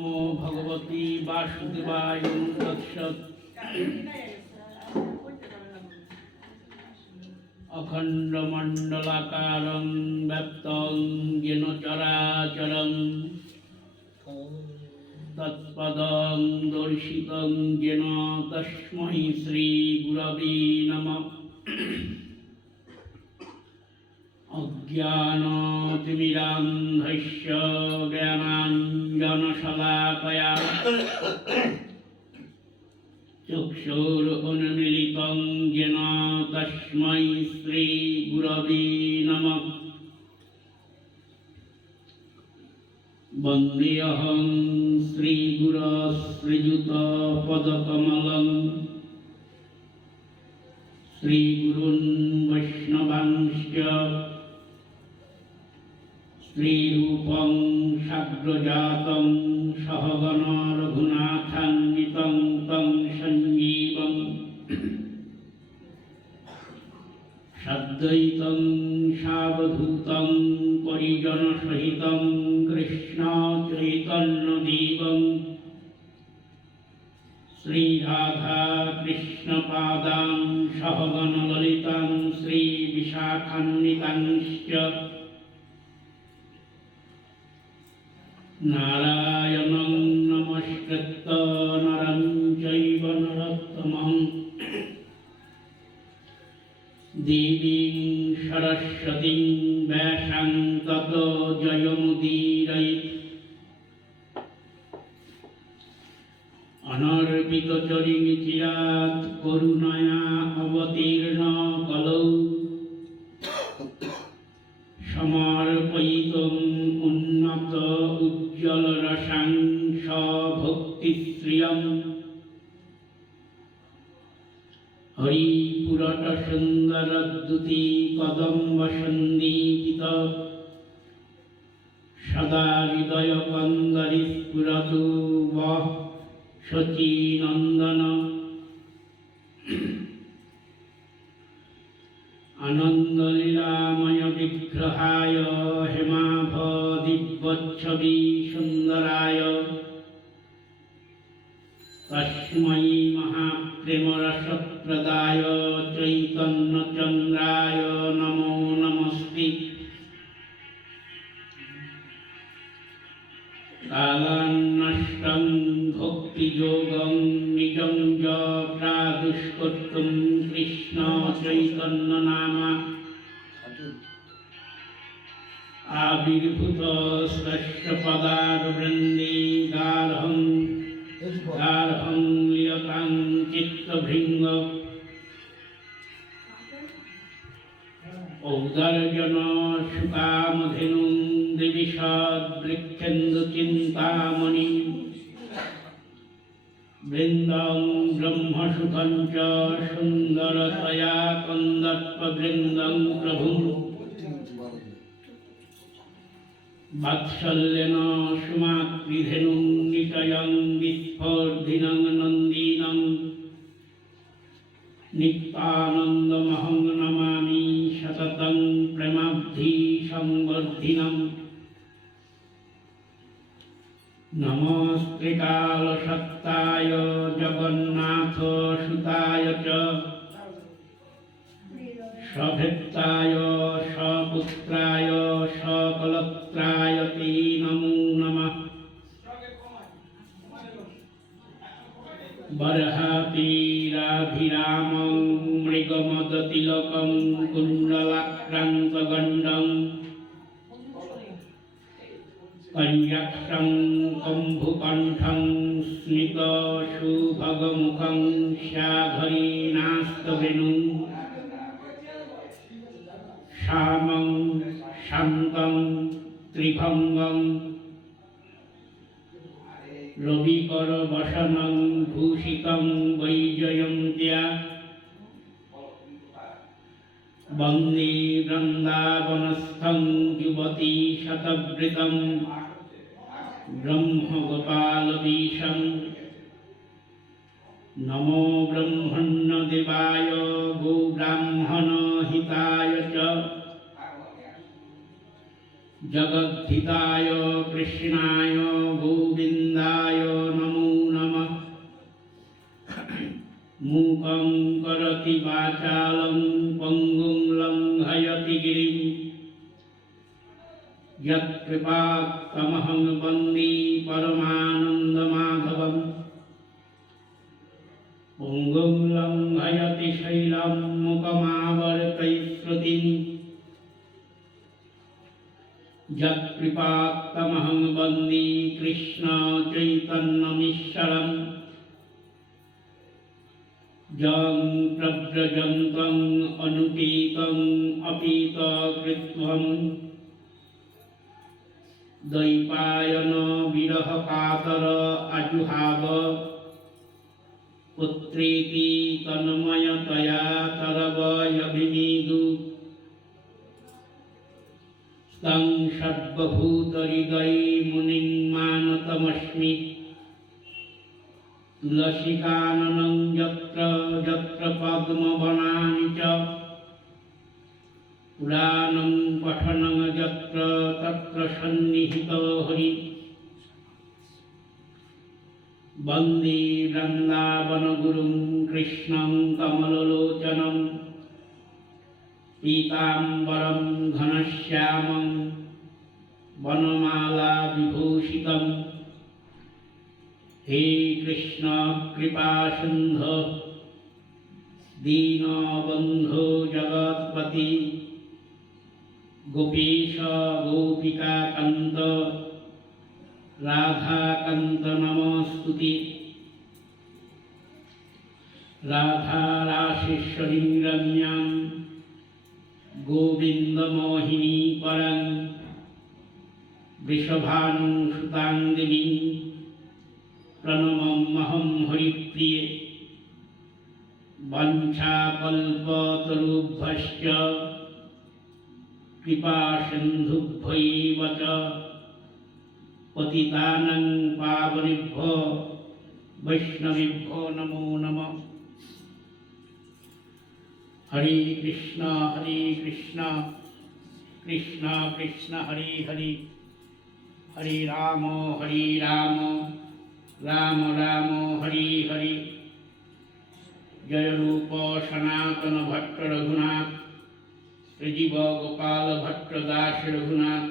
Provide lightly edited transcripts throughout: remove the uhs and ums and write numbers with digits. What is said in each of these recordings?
नमो भगवती वासुदेवाय तत्सत्। अखण्डमण्डलाकारं व्याप्तं येन चराचरं तत्पदं दर्शितं येन तस्मै श्रीगुरवे नमः। अज्ञानतिमिरान्धस्य ज्ञानाञ्जनशलाकया चक्षुरुन्मीलितं येन तस्मै श्रीगुरवे नमः। वन्देऽहं श्रीगुरो श्रीयुतपदकमलं श्रीगुरून् वैष्णवांश्च श्रीरूपं साग्रजातं सहगण रघुनाथान्वितं तं सञ्जीवं सद्वैतं सावधूतं परिजनसहितं कृष्णचैतन्यदेवं श्रीराधा कृष्णपादां सहगण ललितां श्रीविशाखान्वितांश्च नारायणं नमस्कृत्य नरं चैव नरोत्तमं देवीं सरस्वतीं व्यासं ततो जयमुदीरयेत्। अनर्पितचरिचिरात् करुणया अवतीर्ण कलौ समर्पयितुम् उन्नत उज्ज्वलरसां भक्तिश्रियं हरिपुरटसुन्दरद्युति कदम्बसन्दीपित सदा हृदयकन्दरि स्फुरतु वः शचीनन्दन। आनन्दलीलामय विग्रहाय हेमाभ दिव्यच्छवि सुन्दराय तस्मै महाप्रेमरसप्रदाय चैतन्यचन्द्राय नमो नमस्ते। कालान्नष्टं भक्तियोगं निजं च प्रादुष्कर्तुं कृष्ण चैतन्यनामा आविर्भूत स्वस्य पदारविन्दे गार्हं लियतां चित्तभृङ्ग औदार्यन शुकामधेनुं दिविषद्वृक्षेन्दुचिन्तामणिं वृन्दं ब्रह्मसुखं च सुन्दरतया कन्दर्पवृन्दं प्रभुं वात्सल्येन सुमातृधेनुं निचयं विस्फोर्धिनं नन्दिनं नित्यानन्दमहं नमामि सततं प्रेमाब्धि संवर्धिनम्। नमस्ते कालसत्ताय जगन्नाथसुताय च सभक्ताय सपुत्राय सकलत्राय ते नमो नमः। बर्हातीराभिरामं मृगमदतिलकं कुण्डलाक्रान्तगण्डं कन्याक्षं कम्भुकण्ठं स्मितसुभगमुखं स्याधरीनास्तवेणुं श्यामं शान्तं त्रिभङ्गं रविकरवसनं भूषितं वैजयन्त्या वन्दे वृन्दावनस्थं युवती शतवृतं ब्रह्मगोपालवीशं। नमो ब्रह्मण्यदेवाय गोब्राह्मणहिताय च जगद्धिताय कृष्णाय गोविन्दाय मूकं करोति वाचालं पङ्गुं लङ्घयति गिरिं यत्कृपात्तमहं वन्दे परमानन्दमाधवम् पङ्गुं लङ्घयति शैलं मुखमावर्तयिश्रुतिम् यत्कृपात्तमहं वन्दे कृष्ण चैतन्यमीश्वरम् यं प्रव्रजन्तम् अनुपेतम् अपेतकृत्वम् द्वैपायन विरहकातर आजुहाव पुत्रेति तन्मयतया तरवयभिनेदु तं सर्वभूतहृदये मुनिं मानतमस्मि तुलसीकाननं यत्र यत्र पद्मवनानि च पुराणं पठनं यत्र तत्र सन्निहितो हरि वन्दे वृन्दावनगुरुं कृष्णं कमललोचनं पीताम्बरं घनश्यामं वनमाला विभूषितम् हे कृष्ण कृपा सिन्धु दीनबन्धो जगत्पति गोपीश गोपिकाकान्त राधाकान्त नमोस्तुते राधाराशेश्वरीं रम्यां गोविन्दमोहिनी परं वृषभानुसुतां देवीं प्रणममहं हरिप्रिये वञ्चाकल्पतरुभ्यश्च कृपासिन्धुभ्यैव च पतितानां पावनेभ्यो वैष्णवेभ्यो नमो नमः। हरे कृष्ण कृष्ण कृष्ण हरे हरे हरे राम राम राम हरे हरे। जय रूप सनातन भट्ट रघुनाथ শ্রীজীব গোপাল ভট্ট দাস রঘুনাথ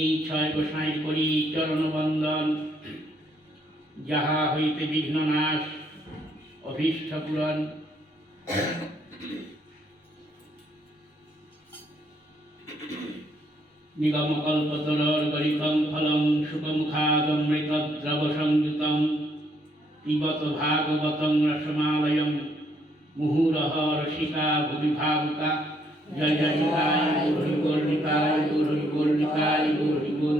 এই ছয় গোসাঁইর করি চরণ বন্দন। যাহা হইতে বিঘ্ন নাশ অভীষ্ট পূরণ। নিগমকল্পতরুর্গলিতং ফলং সুখমুখাদমৃতদ্রবসংযুতং পিবত ভাগবतं রসমালয়ং মুহুরহ রসিকা ভুবি ভাবুকা। জয় জয় নিতাই গৌর হরি বল নিতাই গৌর হরি বল নিতাই গৌর হরি বল।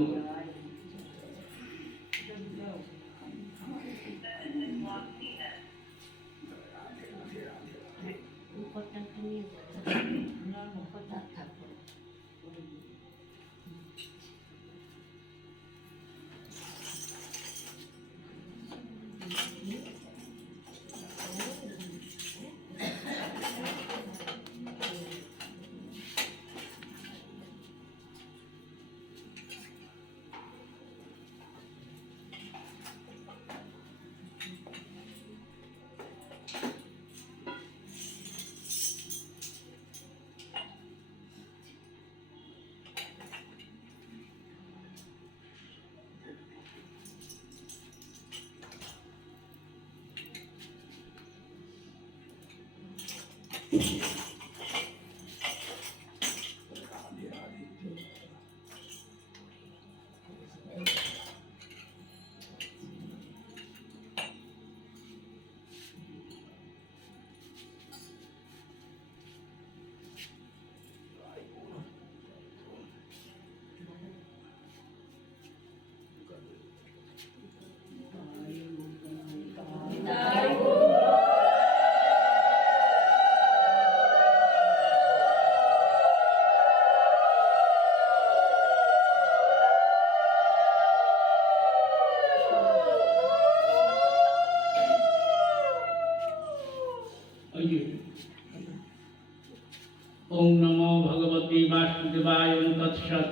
ओम नमो भगवते वासुदेवाय। तत्सत्।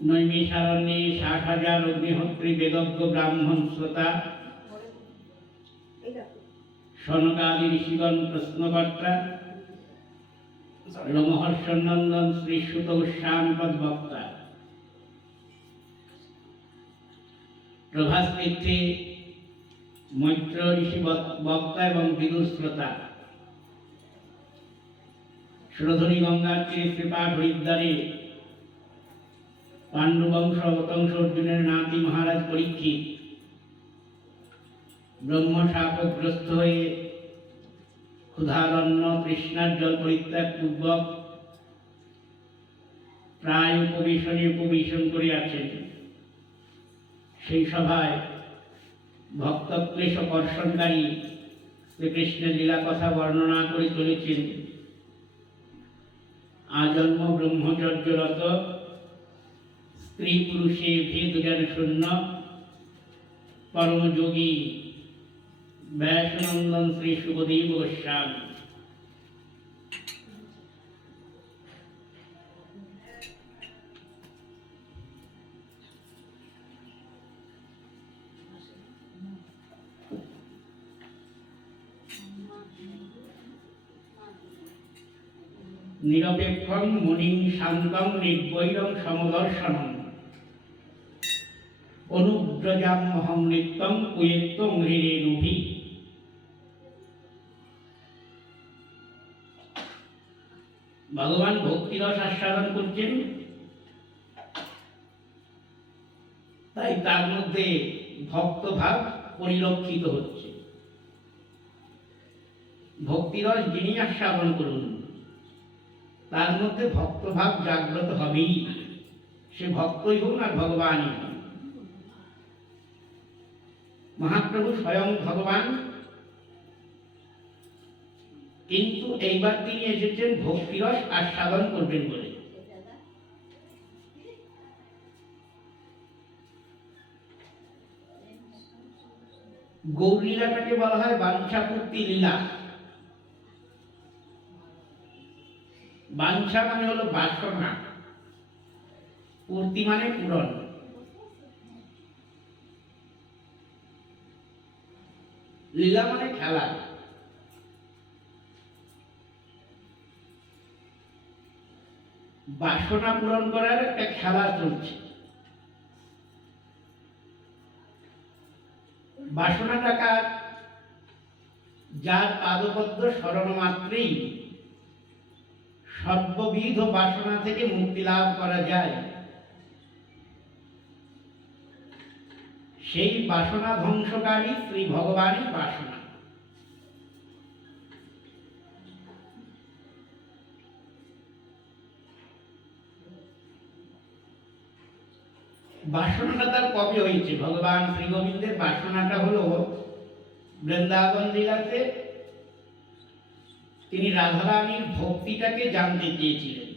নৈমিষারণ্যে 60,000 অগ্নিহোত্রী বেদজ্ঞ ব্রাহ্মণ শ্রোতা সনকাদি ঋষিগণ প্রশ্নকর্তা লোমহর্ষনন্দন শ্রীসুত গোস্বামীপদ বক্তা প্রভাস তীর্থে মৈত্র ঋষি বক্তা এবং বিদুর শ্রোতা সুরধনী গঙ্গার তীরে কৃপাট হরিদ্বারে পাণ্ডবংশ অবতংশ অর্জুনের নাতি মহারাজ পরীক্ষিত ব্রহ্মশাপগ্রস্ত হয়ে ক্ষুধারণ্য তৃষ্ণার জল পরিত্যাগ পূর্বক প্রায় উপবেশন করে আছেন। সেই সভায় ভক্তক্লেশ কর্ষণকারী শ্রীকৃষ্ণের লীলা কথা বর্ণনা করে চলেছেন। আজন্ম ব্রহ্মচর্যরত স্ত্রী পুরুষে ভেদ জ্ঞান শূন্য পরমযোগী ব্যাসনন্দন শ্রী শুভদেব গোস্বামী। নিরপেক্ষং মুনিং শান্তং নির্বৈরং সমদর্শনং অনুব্রজাম্যহং নিত্যং কুয়েত্তং হৃরেণুভি। ভগবান ভক্তিরস আস্বাদন করছেন, তাই তার মধ্যে ভক্তভাব পরিলক্ষিত হচ্ছে। ভক্তিরস যিনি আস্বাদন করুন তার মধ্যে ভক্তভাব জাগ্রত হবেই, সে ভক্তই হোক আর ভগবানই হোক। মহাপ্রভু স্বয়ং ভগবান, কিন্তু এইবার তিনি এসেছেন ভক্তিরস আস্বাদন করবেন বলে। গৌর লীলাটাকে বলা হয় বাঞ্ছাপূর্তি লীলা। বাঞ্ছা মানে হলো বাসনা, পূর্তি মানে পূরণ। লীলা মানে খেলা। বাসনা পূরণ করার একটা খেলা চলছে। বাসনাটা যার পাদপদ্ম স্মরণ মাত্রেই সর্ববিধ বাসনা থেকে মুক্তি লাভ করা যায়, সেই বাসনা ধ্বংসকারী শ্রী ভগবানই বাসনা। বাসনাটা তার কবে হয়েছে? ভগবান শ্রী গোবিন্দের বাসনাটা হলো বৃন্দাবন লীলাতে তিনি রাধারানীর ভক্তিটাকে জানতে চেয়েছিলেন।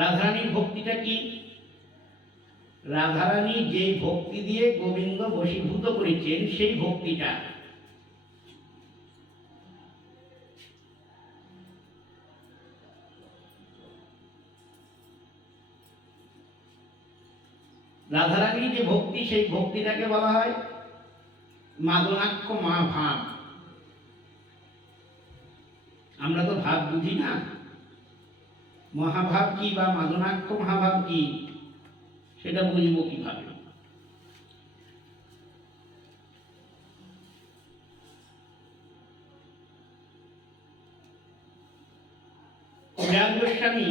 রাধারানীর ভক্তিটা কি? রাধারানী যে ভক্তি দিয়ে গোবিন্দ বশীভূত করেছেন সেই ভক্তিটা। রাধারানীর যে ভক্তি সেই ভক্তিটাকে বলা হয় মাদনাক্ষ মহাভাব। আমরা তো ভাব বুঝি না, মহাভাব কি বা মাদনাক্ষ মহাভাব কি সেটা বুঝবো কিভাবে? কবিরাজ গোস্বামী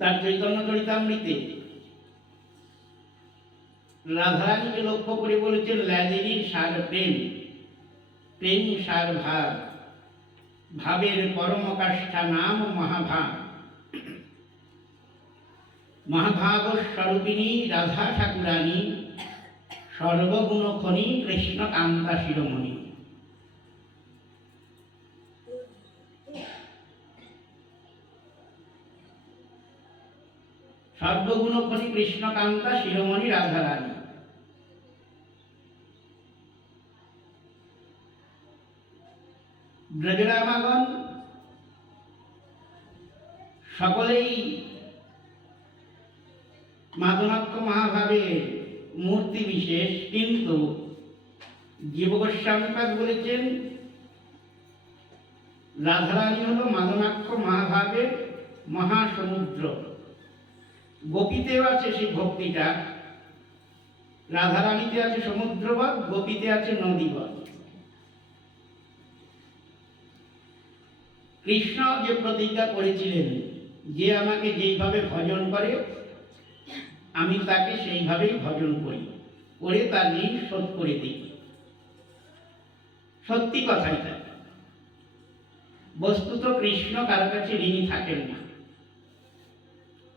তার চৈতন্য চরিতামৃতে রাধারানীকে লক্ষ্য করে বলেছেন, ল্যাদিনীর সার প্রেম, প্রেম সার ভাব, ভাবের পরমকাষ্ঠা নাম মহাভাব। মহাভাব স্বরূপিণী রাধা ঠাকুরানী, সর্বগুণ খনি কৃষ্ণ কান্তা শিরোমণি। সর্বগুণ খনি কৃষ্ণকান্তা শিরোমণি রাধারানী। ব্রজরামাগণ সকলেই মাদনাক্ষ মহাভাবের মূর্তি বিশেষ, কিন্তু জীব গোস্বামীপাদ বলেছেন রাধারানী হল মাদনাক্ষ মহাভাবের মহাসমুদ্র। গোপীতেও আছে সেই ভক্তিটা, রাধারানীতে আছে সমুদ্রবৎ, গোপীতে আছে নদীবৎ। কৃষ্ণ যে প্রতিজ্ঞা করেছিলেন যে আমাকে যেইভাবে ভজন করে আমি তাকে সেইভাবেই ভজন করি, করে তার ঋণ শোধ করে দিই। সত্যি কথাই তাই। বস্তুত কৃষ্ণ কারো কাছে ঋণী থাকেন না।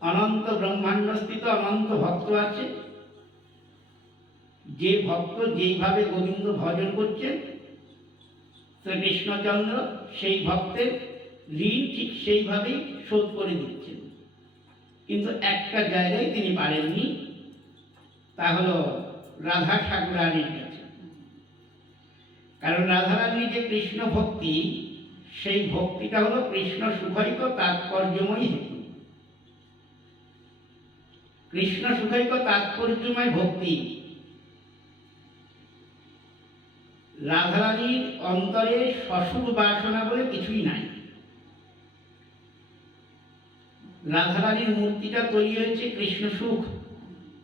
অনন্ত ব্রহ্মাণ্ডস্থিত অনন্ত ভক্ত আছে, যে ভক্ত যেইভাবে গোবিন্দ ভজন করছেন শ্রীকৃষ্ণচন্দ্র সেই ভক্তের ঋণ ঠিক সেইভাবেই শোধ করে দিচ্ছেন। কিন্তু একটা জায়গায় তিনি পারেননি, তা হল রাধা ঠাকুরানীর কাছে। কারণ রাধারানীর যে কৃষ্ণ ভক্তি, সেই ভক্তিটা হলো কৃষ্ণ সুখৈক তাৎপর্যময়ী হেতু। কৃষ্ণ সুখৈক তাৎপর্যময় ভক্তি রাধারানীর অন্তরে সসুখ বাসনা বলে কিছুই নাই। রাধারানীর মূর্তিটা তৈরি হয়েছে কৃষ্ণ সুখ,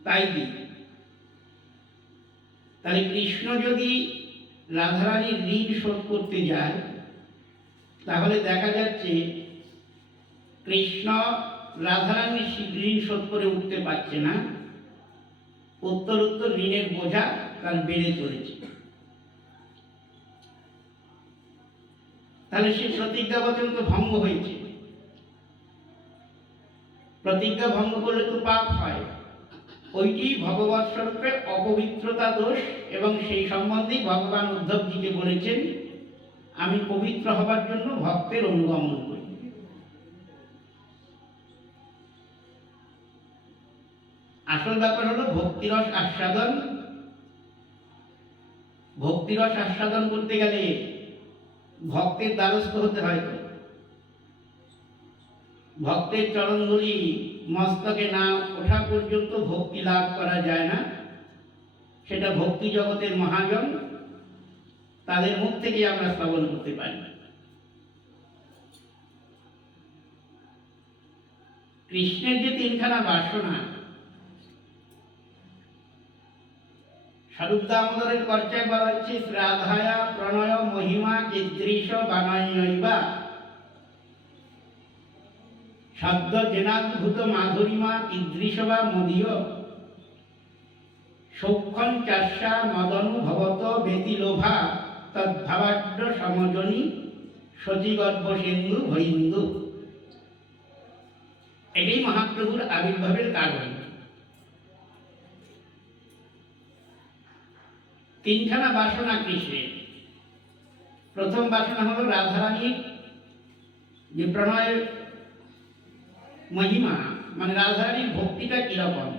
তাই দিয়ে। তাহলে কৃষ্ণ যদি রাধারানীর ঋণ শোধ করতে যায়, তাহলে দেখা যাচ্ছে কৃষ্ণ রাধারানীর ঋণ শোধ করে উঠতে পারছে না, উত্তর উত্তর ঋণের বোঝা তার বেড়ে চলেছে। তাহলে সেই প্রতিজ্ঞা বচন তো ভঙ্গ হয়েছে। প্রতিজ্ঞা ভঙ্গ করলে তো পাপ হয়, ওইটি ভগবৎ স্বরূপের অপবিত্রতা দোষ। এবং সেই সম্বন্ধেই ভগবান উদ্ধবজিকে বলেছেন, আমি পবিত্র হবার জন্য ভক্তের অনুগমন করি। আসল ব্যাপার হলো ভক্তিরস আস্বাদন। ভক্তিরস আস্বাদন করতে গেলে ভক্তের দ্বারস্থ হতে হয়। তো ভক্তের চরণধূলি মস্তকে না ওঠা পর্যন্ত ভক্তি লাভ করা যায় না। সেটা ভক্তি জগতের মহাজন, তাদের মুখ থেকে আমরা শ্রবণ করতে পারি। কৃষ্ণের যে তিনখানা বাসনা, স্বরূপ দামোদরের পর্যায়ে বলা হচ্ছে শ্রাধায়া প্রণয় মহিমা কীদৃশ বানাইবা শব্দ জেনাদ্ভূত মাধুরিমা কীদৃশ বা মদীয় সৌক্ষণ চাষা মদনুভবত ব্যতিলোভা তদ্ভাবাঢ্য সমজনী শচীগর্ভ সিন্ধু ভৈন্দু। এটাই মহাপ্রভুর আবির্ভাবের কারণ। তিনখানা বাসনা কৃষ্ণের। প্রথম বাসনা হলো রাধারানীর যে প্রণয়ের মহিমা, মানে রাধারানীর ভক্তিটা কিরকম।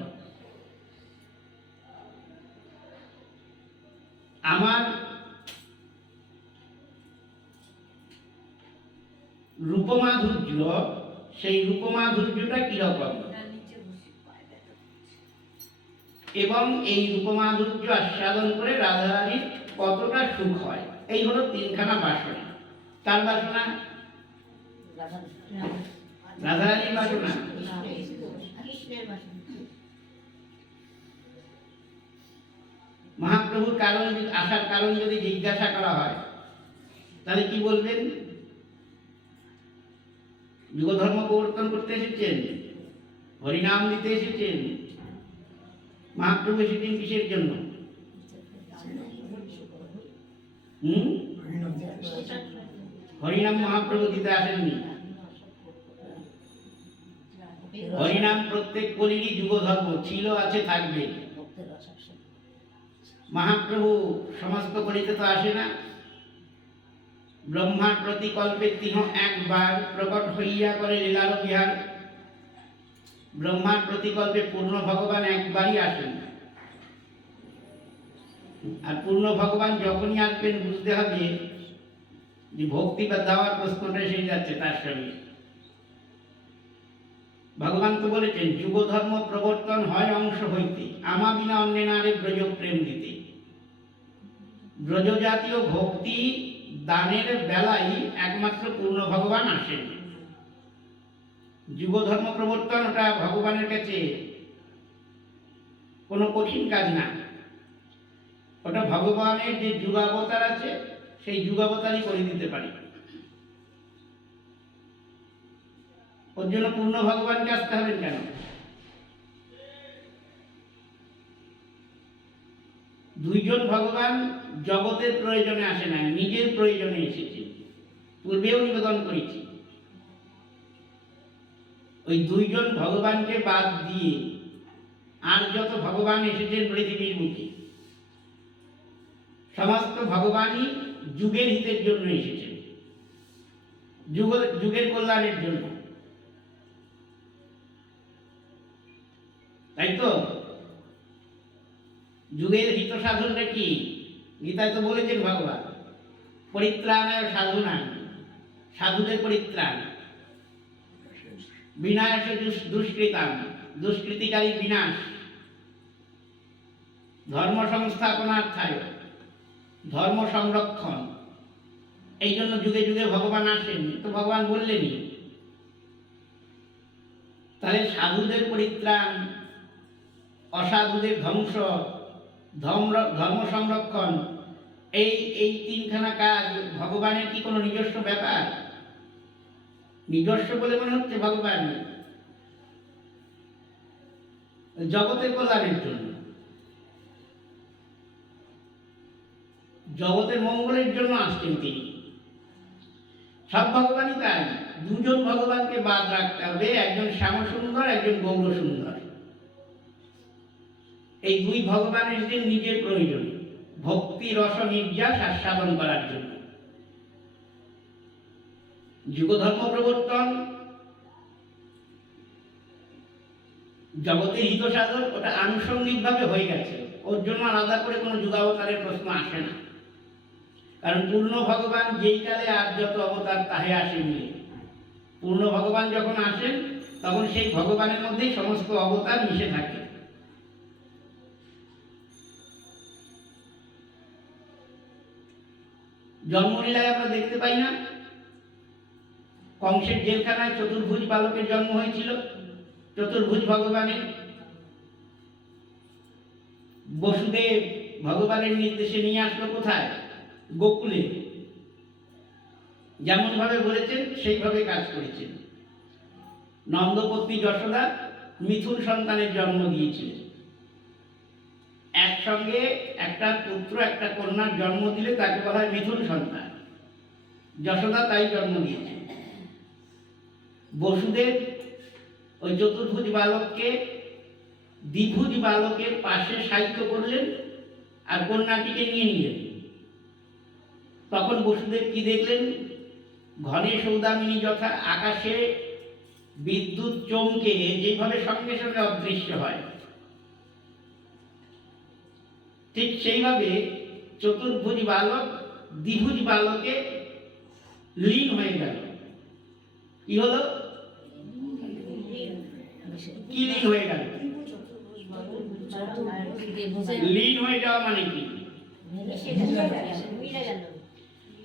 আমার রূপমাধুর্য, সেই রূপমাধুর্যটা কিরকম, এবং এই রূপমাধুর্য আস্বাদন করে রাধারানীর কতটা সুখ হয়। এই হলো তিনখানা বাসনা। কার বাসনা? রাধারানীর বাসনা। মহাপ্রভুর কারণ, আসার কারণ যদি জিজ্ঞাসা করা হয় তাহলে কি বলবেন? যুগধর্ম প্রবর্তন করতে এসেছেন, হরিনাম দিতে এসেছেন। মহাপ্রভু এসেছেন কিসের জন্য? হরিনাম মহাপ্রভু দিতে আসেননি। হরিনাম প্রত্যেক কলিরই যুগধর্ম ছিল, আছে, থাকবে। মহাপ্রভু সমস্ত কলিতে তো আসে না। ব্রহ্মার প্রতিকল্পে তিহ একবার প্রকট হইয়া করে লীলার বিহার। ব্রহ্মার প্রতিকল্পে পূর্ণ ভগবান একবারই আসেন। আর পূর্ণ ভগবান যখনই আসবেন বুঝতে হবে যে ভক্তি বা দেওয়ার প্রশ্নটা এসে যাচ্ছে তার সঙ্গে। ভগবান তো বলেছেন যুগ ধর্ম প্রবর্তন হয় অংশ হইতে, আমা বিনা অন্যে নারে ব্রজ প্রেম দিতে। ব্রজ জাতীয় ভক্তি দানের বেলায় একমাত্র পূর্ণ ভগবান আসেন। যুগ ধর্ম প্রবর্তন ওটা ভগবানের কাছে কোনো কঠিন কাজ না, ওটা ভগবানের যে যুগাবতার আছে সেই যুগাবতারই করে দিতে পারে। ওর জন্য পূর্ণ ভগবানকে আসতে হবেন কেন? দুইজন ভগবান জগতের প্রয়োজনে আসে না, নিজের প্রয়োজনে এসেছে। পূর্বেও নিবেদন করেছি, ওই দুইজন ভগবানকে বাদ দিয়ে আর যত ভগবান এসেছেন পৃথিবীর বুকে, সমস্ত ভগবানই যুগের হিতের জন্য এসেছেন, যুগের কল্যাণের জন্য, তাই তো? যুগের হিত সাধনটা কি? গীতায় তো বলেছেন ভগবান পরিত্রাণায় সাধুনাং, সাধুদের পরিত্রাণ, বিনাশ দুষ্কৃতাং, দুষ্কৃতিকারী বিনাশ, ধর্ম সংস্থাপনার্থায়, ধর্ম সংরক্ষণ। এই জন্য যুগে যুগে ভগবান আসেন, তো ভগবান বললেনই। তাহলে সাধুদের পরিত্রাণ, অসাধুদের ধ্বংস, ধর্ম সংরক্ষণ, এই তিনখানা কাজ ভগবানের কি কোনো নিজস্ব ব্যাপার? নিজস্ব বলে মনে হচ্ছে ভগবান জগতের কল্যাণের জন্য, জগতের মঙ্গলের জন্য আসছেন তিনি। সব ভগবানই তাই, দুজন ভগবানকে বাদ রাখতে হবে, একজন শ্যাম সুন্দর, একজন গৌর সুন্দর। এই দুই ভগবান এসেছেন নিজের প্রয়োজনে, ভক্তি রস নির্যাস আস্বাদন করার জন্য। যুগধর্ম প্রবর্তন জগতের হিত সাধন, ওটা আনুষঙ্গিকভাবে হয়ে গেছে, ওর জন্য আলাদা করে কোনো যুগাবতারের প্রশ্ন আসে না। কারণ পূর্ণ ভগবান যেই কালে আর যত অবতার তাহে আসে মিলে, পূর্ণ ভগবান যখন আসেন তখন সেই ভগবানের মধ্যেই সমস্ত অবতার মিশে থাকে। জন্মলীলায় আমরা দেখতে পাই না, কংসের জেলখানায় চতুর্ভুজ বালকের জন্ম হয়েছিল, চতুর্ভুজ ভগবানের। বসুদেব ভগবানের নির্দেশে নিয়ে আসলো কোথায়? গোকুলে। যেমন ভাবে বলেছেন সেইভাবে কাজ করেছেন। নন্দপত্নী যশোদা মিথুন সন্তানের জন্ম দিয়েছিলেন। একসঙ্গে একটা পুত্র একটা কন্যার জন্ম দিলে তাকে বলা হয় মিথুন সন্তান। যশোদা তাই জন্ম দিয়েছেন। বসুদেব ওই চতুর্ভুজ বালককে দ্বিভুজ বালকের পাশে শায়িত করলেন আর কন্যাটিকে নিয়ে নিলেন। তখন বসুদেব কি দেখলেন? ঘনে সৌদামিনী যথা আকাশে বিদ্যুৎ চমকে যেভাবে সঙ্গে সঙ্গে অদৃশ্য হয়, ঠিক সেইভাবে চতুর্ভুজ বালক দ্বিভুজ বালকে লীন হয়ে গেল। কি হলো? কি লীন হয়ে গেল? লীন হয়ে যাওয়া মানে কি?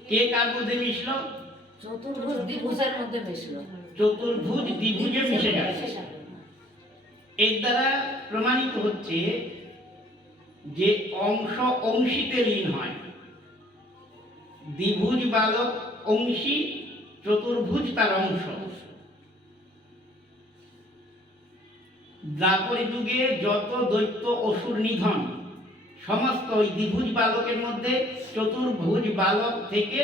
কে কার মধ্যে মিশলো? চতুর্ভুজ দ্বিভুজের মধ্যে মিশলো। চতুর্ভুজ দ্বিভুজে মিশে গেল। এর দ্বারা প্রমাণিত হচ্ছে যে অংশ অংশীতে লীন হয়। দ্বিভুজ বালক অংশী, চতুর্ভুজ তার অংশ। দ্বাপর যুগে যত দৈত্য অসুর নিধন সমস্ত ওই দ্বিভুজ বালকের মধ্যে চতুর্ভুজ বালক থেকে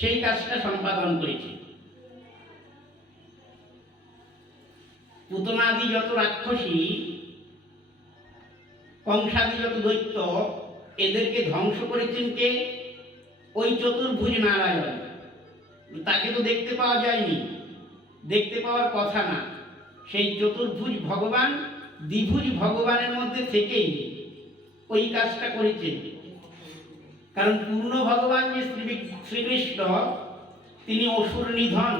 সেই কাজটা সম্পাদন করেছে। পুতনাদি যত রাক্ষসী, কংসাদি যত দৈত্য, এদেরকে ধ্বংস করেছেন কে? ওই চতুর্ভুজ নারায়ণ। তাকে তো দেখতে পাওয়া যায়নি, দেখতে পাওয়ার কথা না। সেই চতুর্ভুজ ভগবান দ্বিভুজ ভগবানের মধ্যে থেকেই ওই কাজটা করেছেন। কারণ পূর্ণ ভগবান যে শ্রীকৃষ্ণ, তিনি অসুর নিধন,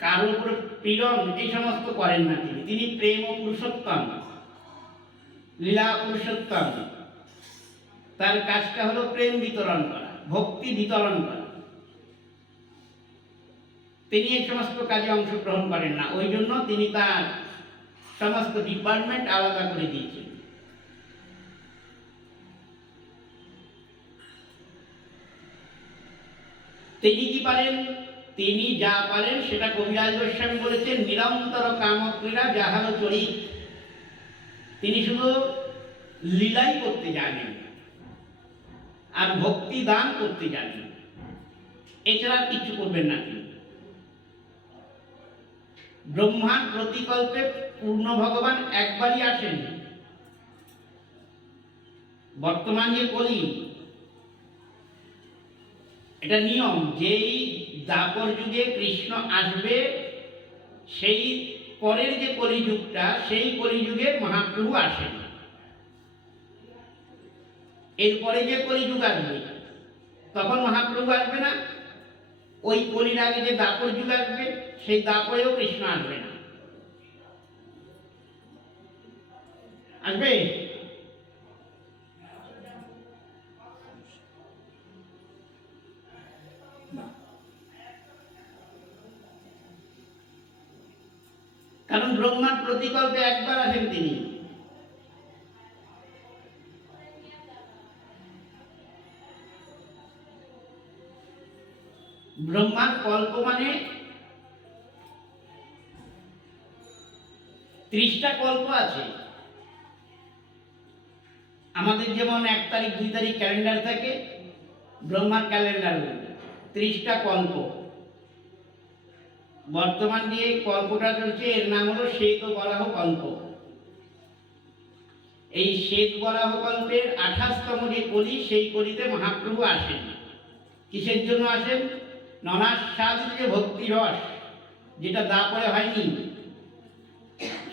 কারোর উপর পীড়ন এই সমস্ত করেন না। তিনি প্রেম ও পুরুষোত্তম, লীলা পুরুষোত্তম। তার কাজটা হলো প্রেম বিতরণ করা, ভক্তি বিতরণ করা। তিনি এই সমস্ত কাজে অংশগ্রহণ করেন না, ওই জন্য তিনি তার সমস্ত ডিপার্টমেন্ট আলাদা করে দিয়েছেন। তিনি কি পারেন? তিনি যা পারেন সেটা কবিরাজ গোস্বামী বলেছেন, নিরন্তর কামক্রীড়া যাহার চরিত। তিনি শুধু লীলাই করতে জানেন আর ভক্তি দান করতে জানেন, এছাড়া কিছু করবেন না তিনি। ব্রহ্মার প্রতিকল্পে পূর্ণ ভগবান একবারই আসেন। বর্তমান যে কলি, এটা নিয়ম, যেই দ্বাপর যুগে কৃষ্ণ আসবে সেই পরের যে কলিযুগটা, সেই কলিযুগে মহাপ্রভু আসেন। এরপরে যে কলিযুগ আসবে তখন মহাপ্রভু আসবে না। ওই কলির আগে যে দ্বাপর যুগ আসবে সেই দ্বাপরেও কৃষ্ণ আসবে না। আসবে? কারণ ব্রহ্মার প্রতিকল্পে একবার আসেন তিনি। ব্রহ্মার কল্প মানে 30টা কল্প আছে। আমাদের যেমন 1 তারিখ 2 তারিখ ক্যালেন্ডার থাকে, ব্রহ্মার ক্যালেন্ডার 30টা কল্প। বর্তমান যে কল্পটা চলছে এর নাম হলো শ্বেত বরাহ কল্প। এই শ্বেত বরাহ কল্পের 28তম যে কলি, সেই কলিতে মহাপ্রভু আসেন। কিসের জন্য আসেন? ননাস্বাদিত যে ভক্তি রস, যেটা দাপরে হয়নি,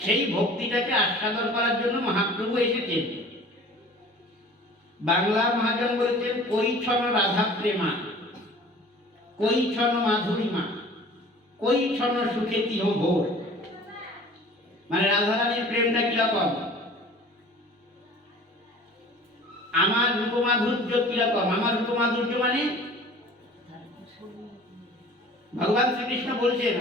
সেই ভক্তিটাকে আস্বাদন করার জন্য মহাপ্রভু এসেছেন। বাংলা মহাজন বলেছেন, কই ছন রাধা প্রেমা, কই ছন মাধুরীমা, কই ছন সুখে তিহ ভোর। মানে রাধারানীর প্রেমটা কিরকম, আমার রূপমাধুর্য কিরকম। আমার রূপমাধুর্য মানে ভগবান শ্রীকৃষ্ণ বলছেন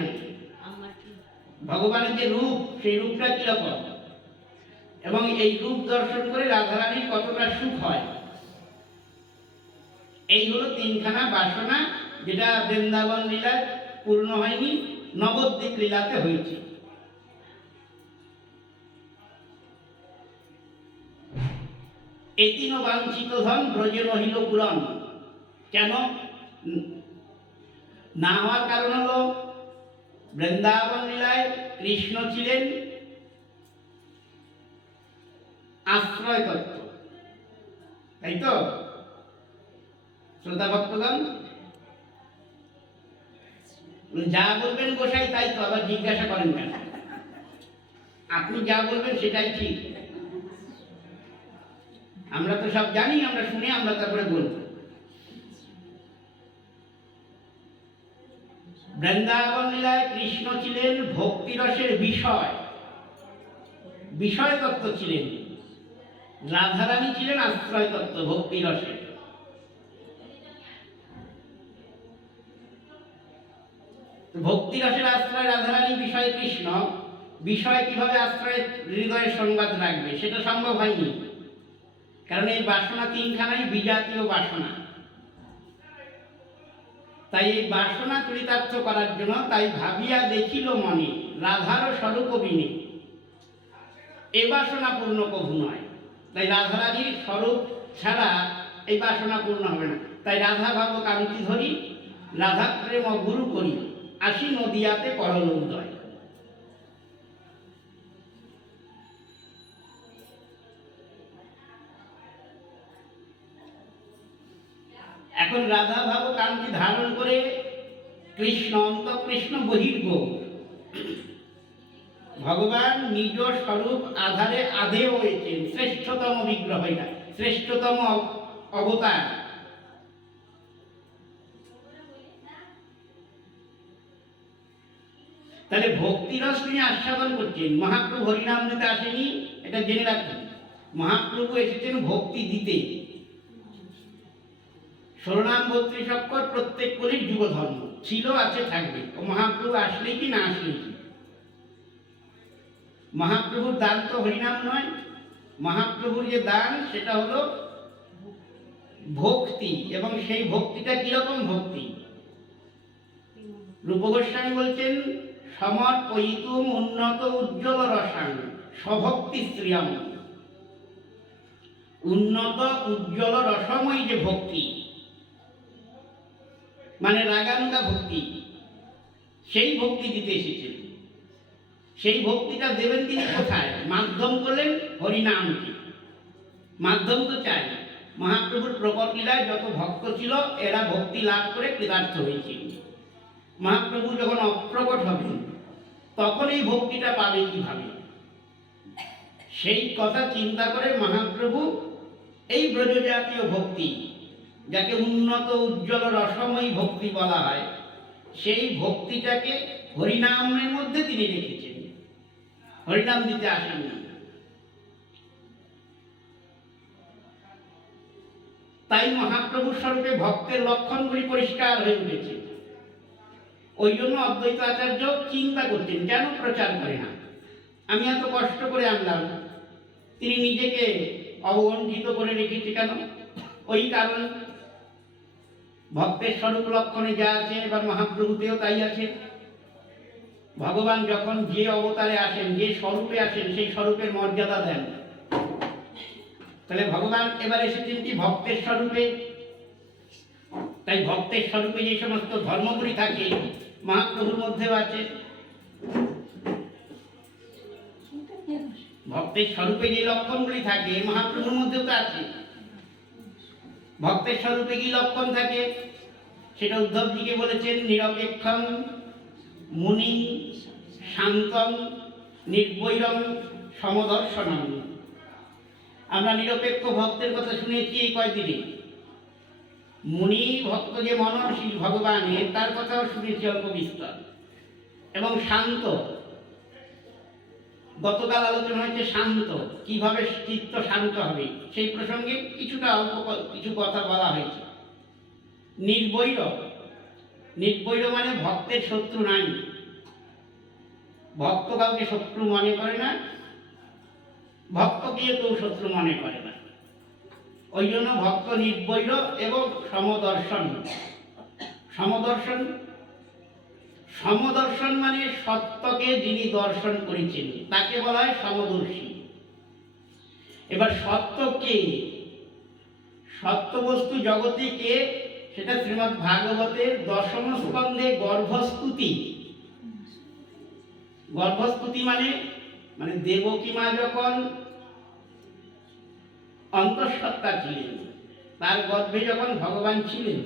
ভগবানের যে রূপ, সেই রূপটা কিরকম, এবং এই রূপ দর্শন করে রাধারানীর কতটা সুখ হয়। এই হলো 3খানা বাসনা, যেটা বৃন্দাবন লীলায় পূর্ণ হয়নি, নবদ্বীপ লীলাতে হয়েছে। এতিন বাঞ্ছিত ধন ব্রজে রহিল পুরন। কেন না হওয়ার কারণ হলো, বৃন্দাবন লীলায় কৃষ্ণ ছিলেন আশ্রয় তত্ত্ব, তাই তো শ্রোতা ভক্তগণ? যা বলবেন গোসাই তাই তো, আবার জিজ্ঞাসা করেন কেন? আপনি যা বলবেন সেটাই ঠিক। আমরা তো সব জানি, আমরা শুনে আমরা তারপরে বলব। বৃন্দাবন লীলায় কৃষ্ণ ছিলেন ভক্তিরসের বিষয়, বিষয় তত্ত্ব ছিলেন। রাধারানী ছিলেন আশ্রয় তত্ত্ব, ভক্তিরসের। ভক্তিরসের আশ্রয় রাধারানী, বিষয় কৃষ্ণ। বিষয় কিভাবে আশ্রয় হৃদয়ের সংবাদ রাখবে, সেটা সম্ভব হয়নি। কারণ এই বাসনা 3খানাই বিজাতীয় বাসনা। তাই এই বাসনা চরিতার্থ করার জন্য, তাই ভাবিয়া দেখিল মনে রাধার স্বরূপ বিনে, এ বাসনা পূর্ণ কভু নয়। তাই রাধারানীর স্বরূপ ছাড়া এই বাসনা পূর্ণ হবে না। তাই রাধা ভাব কান্তি ধরি, রাধা প্রেম গুরু করি, আসি নদিয়াতে করল উদয়। এখন রাধা ভাব কান্তি ধারণ করে কৃষ্ণ অন্তঃকৃষ্ণ বহির্গোপ, ভগবান নিজ স্বরূপ আধারে আধে হয়েছেন। শ্রেষ্ঠতম বিগ্রহ, এটা শ্রেষ্ঠতম অবতার। তাহলে ভক্তিরস তিনি আস্বাদন করছেন। মহাপ্রভু হরিনাম দিতে আসেনি, এটা জেনে রাখুন। মহাপ্রভু এসেছেন ভক্তি দিতে। 16 নাম 32 অক্ষর প্রত্যেক কলির যুগ ধর্ম ছিল, আছে, থাকবে। ও মহাপ্রভু আসলেই কি না আসলেই কি? মহাপ্রভুর দান তো হরিনাম নয়। মহাপ্রভুর যে দান সেটা হলো ভক্তি। এবং সেই ভক্তিটা কিরকম ভক্তি? রূপ গোস্বামী বলছেন, সমর্পয়িতুম উন্নত উজ্জ্বল রসায়ন স্বভক্তি শ্রিয়ম। উন্নত উজ্জ্বল রসময় যে ভক্তি, মানে রাগানুগা ভক্তি, সেই ভক্তি দিতে এসেছেন। সেই ভক্তিটা দেবেন তিনি কোথায়? মাধ্যম করলেন হরিনামকে। মাধ্যম তো চাই। মহাপ্রভুর প্রকট লীলায় যত ভক্ত ছিল এরা ভক্তি লাভ করে কৃতার্থ হয়েছিল। মহাপ্রভু যখন অপ্রকট হবেন তখন এই ভক্তিটা পাবে কিভাবে? সেই কথা চিন্তা করে মহাপ্রভু এই ব্রজজাতীয় ভক্তি, যাকে উন্নত উজ্জ্বল রসময়ী ভক্তি বলা হয়, সেই ভক্তিটাকে হরিনামের মধ্যে তিনি রেখেছেন। হরিনাম দিতে আসেন না। তাই মহাপ্রভুর স্বরূপে ভক্তের লক্ষণগুলি পরিষ্কার হয়ে উঠেছে। ওই জন্য অদ্বৈত আচার্য চিন্তা করতেন, কেন প্রচার করে না? আমি এত কষ্ট করে আনলাম, তিনি নিজেকে অবগণ্ঠিত করে রেখেছে কেন? ওই কারণ ভক্তের স্বরূপ লক্ষণে যা আছে, এবার মহাপ্রভুতেও তাই আছে। ভগবান যখন যে অবতারে আসেন, যে স্বরূপে আসেন, সেই স্বরূপের মর্যাদা দেন। তাহলে ভগবান এবার এসেছেন কি ভক্তের স্বরূপে। তাই ভক্তের স্বরূপে যে সমস্ত ধর্মগুলি থাকে মহাপ্রভুর মধ্যেও আছে। ভক্তের স্বরূপে যে লক্ষণগুলি থাকে মহাপ্রভুর মধ্যেও তো আছে। ভক্তের স্বরূপে কি লক্ষণ থাকে সেটা উদ্ধবজিকে বলেছেন, নিরপেক্ষং মুনি শান্তং নির্বৈরং সমদর্শনম। আমরা নিরপেক্ষ ভক্তের কথা শুনেছি এই কয়দিনে। মুনি ভক্ত যে মননশীল ভগবানের, তার কথাও শুনেছি অল্প বিস্তর। এবং শান্ত, গতকাল আলোচনা হয়েছে শান্ত, কিভাবে চিত্ত শান্ত হবে সেই প্রসঙ্গে কিছুটা অল্প কিছু কথা বলা হয়েছে। নির্বৈর, নির্বৈর মানে ভক্তের শত্রু নাই। ভক্ত কাউকে শত্রু মনে করে না, ভক্তকে কেউ শত্রু মনে করে না। ওই জন্য ভক্ত নির্বৈর এবং সমদর্শন। সমদর্শন, সমদর্শন মানে সত্যকে যিনি দর্শন করেছেন তাকে বলা হয় সমদর্শী। এবার সত্য কে? সত্য বস্তু জগতে কে? সেটা শ্রীমদ্ ভাগবতের 10ম স্কন্ধে গর্ভস্তুতি। গর্ভস্তুতি মানে মানে দেবকী মা যখন অন্তঃসত্ত্বা ছিলেন, তার গর্ভে যখন ভগবান ছিলেন,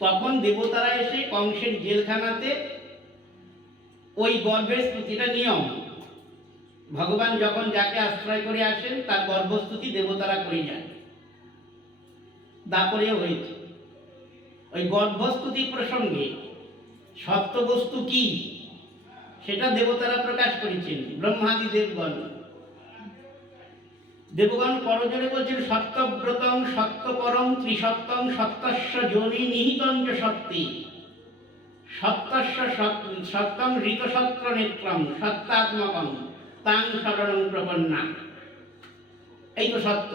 তখন দেবতারা এসে কংসের জেলখানাতে ওই গর্ভের স্তুতিটা নিয়ম। ভগবান যখন যাকে আশ্রয় করে আসেন তার গর্ভস্তুতি দেবতারা করে যায়। দাপরেও হয়েছে। ওই গর্ভস্তুতি প্রসঙ্গে সত্য বস্তু কি সেটা দেবতারা প্রকাশ করেছেন, ব্রহ্মাদি দেবগণ। দেবগণ করজোরে বলছেন, সত্যব্রতং সত্যপরং ত্রিসত্যং সত্যস্য যোনি নিহিতঞ্চ সত্যি সত্যস্য সত্যং ঋতসত্র নেত্রং সত্যাত্মকং তাং শরণং প্রপন্না। এই তো সত্য।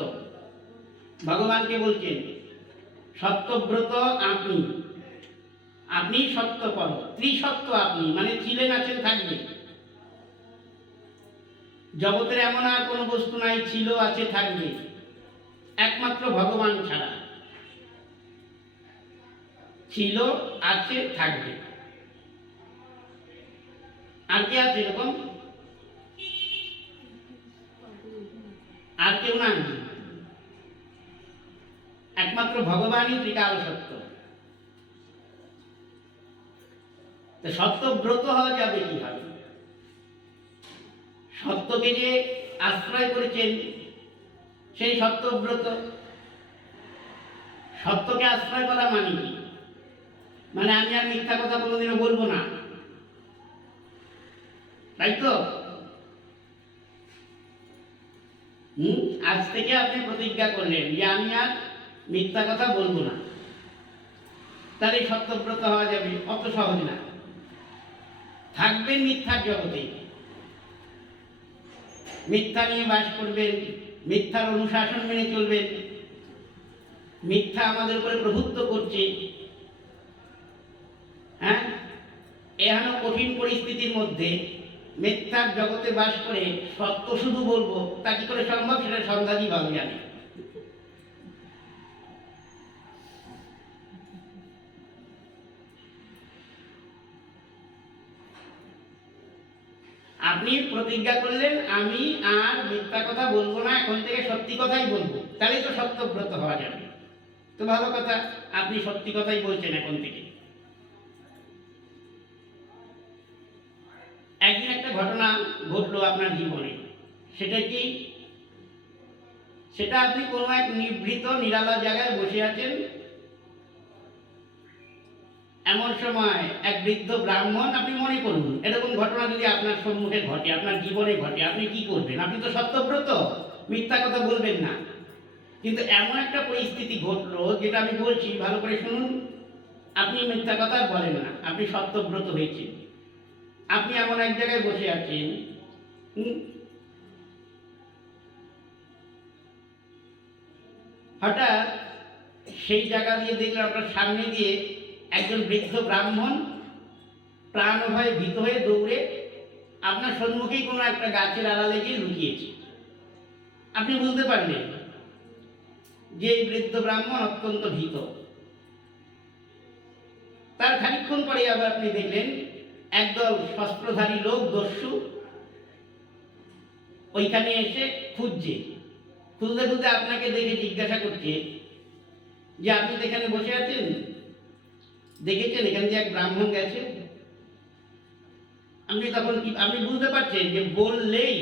ভগবানকে বলছেন সত্যব্রত আপনি, আপনি সত্যপর, ত্রিসত্য আপনি, মানে ছিলেন, আছেন, থাকবেন। জগতের এমন আর কোনো বস্তু নাই ছিল, আছে, থাকবে, একমাত্র ভগবান ছাড়া। ছিল, আছে, থাকবে। আর কে আছে এরকম? আর কেউ নাই। একমাত্র ভগবানই ত্রিকাল সত্য। সত্যব্রত হওয়া যাবে কিভাবে? সত্যকে যে আশ্রয় করেছেন সেই সত্যব্রত। সত্যকে আশ্রয় করা মানে কি? মানে আমি আর মিথ্যা কথা কোনোদিনও বলবো না, তাই তো? আজ থেকে আপনি প্রতিজ্ঞা করলেন যে আমি আর মিথ্যা কথা বলবো না, তাহলে সত্যব্রত হওয়া যাবে। অত সহজ না। থাকবেন মিথ্যার জগতে, মিথ্যা নিয়ে বাস করবেন, মিথ্যার অনুশাসন মেনে চলবেন। মিথ্যা আমাদের উপরে প্রভুত্ব করছে। হ্যাঁ, এহেন কঠিন পরিস্থিতির মধ্যে মিথ্যার জগতে বাস করে সত্য শুধু বলবো তা কি করে সম্ভব, সেটা সন্ধ্যাজি বাবু জানে। আপনি প্রতিজ্ঞা করলেন আমি আর মিথ্যা কথা বলবো না, এখন থেকে সত্যি কথাই বলবো, তাহলেই তো সত্যব্রত হওয়া যাবে। তো ভালো কথা, আপনি সত্যি কথাই বলছেন এখন থেকে। একদিন একটা ঘটনা ঘটলো আপনার জীবনে, সেটা কি? সেটা আপনি কোনো এক নিভৃত নিরালা জায়গায় বসে আছেন, এমন সময় এক বৃদ্ধ ব্রাহ্মণ, আপনি মনে করুন এরকম ঘটনা যদি আপনার সম্মুখে ঘটে, আপনার জীবনে ঘটে, আপনি কি করবেন? আপনি তো সত্যব্রত, মিথ্যা কথা বলবেন না। কিন্তু এমন একটা পরিস্থিতি ঘটলো, যেটা আমি বলছি ভালো করে শুনুন। আপনি মিথ্যা কথা বলেন না, আপনি সত্যব্রত হয়েছেন। আপনি এমন এক জায়গায় বসে আছেন, হঠাৎ সেই জায়গা দিয়ে দেখলেন আপনার সামনে দিয়ে একজন বৃদ্ধ ব্রাহ্মণ প্রাণ ভয়ে ভীত হয়ে দৌড়ে আপনার সম্মুখেই কোনো একটা গাছের আড়ালে গিয়ে লুকিয়েছে। আপনি বুঝতে পারলেন যে এই বৃদ্ধ ব্রাহ্মণ অত্যন্ত ভীত। তার খানিকক্ষণ পরে আবার আপনি দেখলেন একদল শস্ত্রধারী লোক, দস্যু, ওইখানে এসে খুঁজতে খুঁজতে আপনাকে দেখে জিজ্ঞাসা করছে যে আপনি তো এখানে বসে আছেন, দেখেছেন এখান দিয়ে এক ব্রাহ্মণ গেছে? আপনি তখন কি, আপনি বুঝতে পারছেন যে বললেই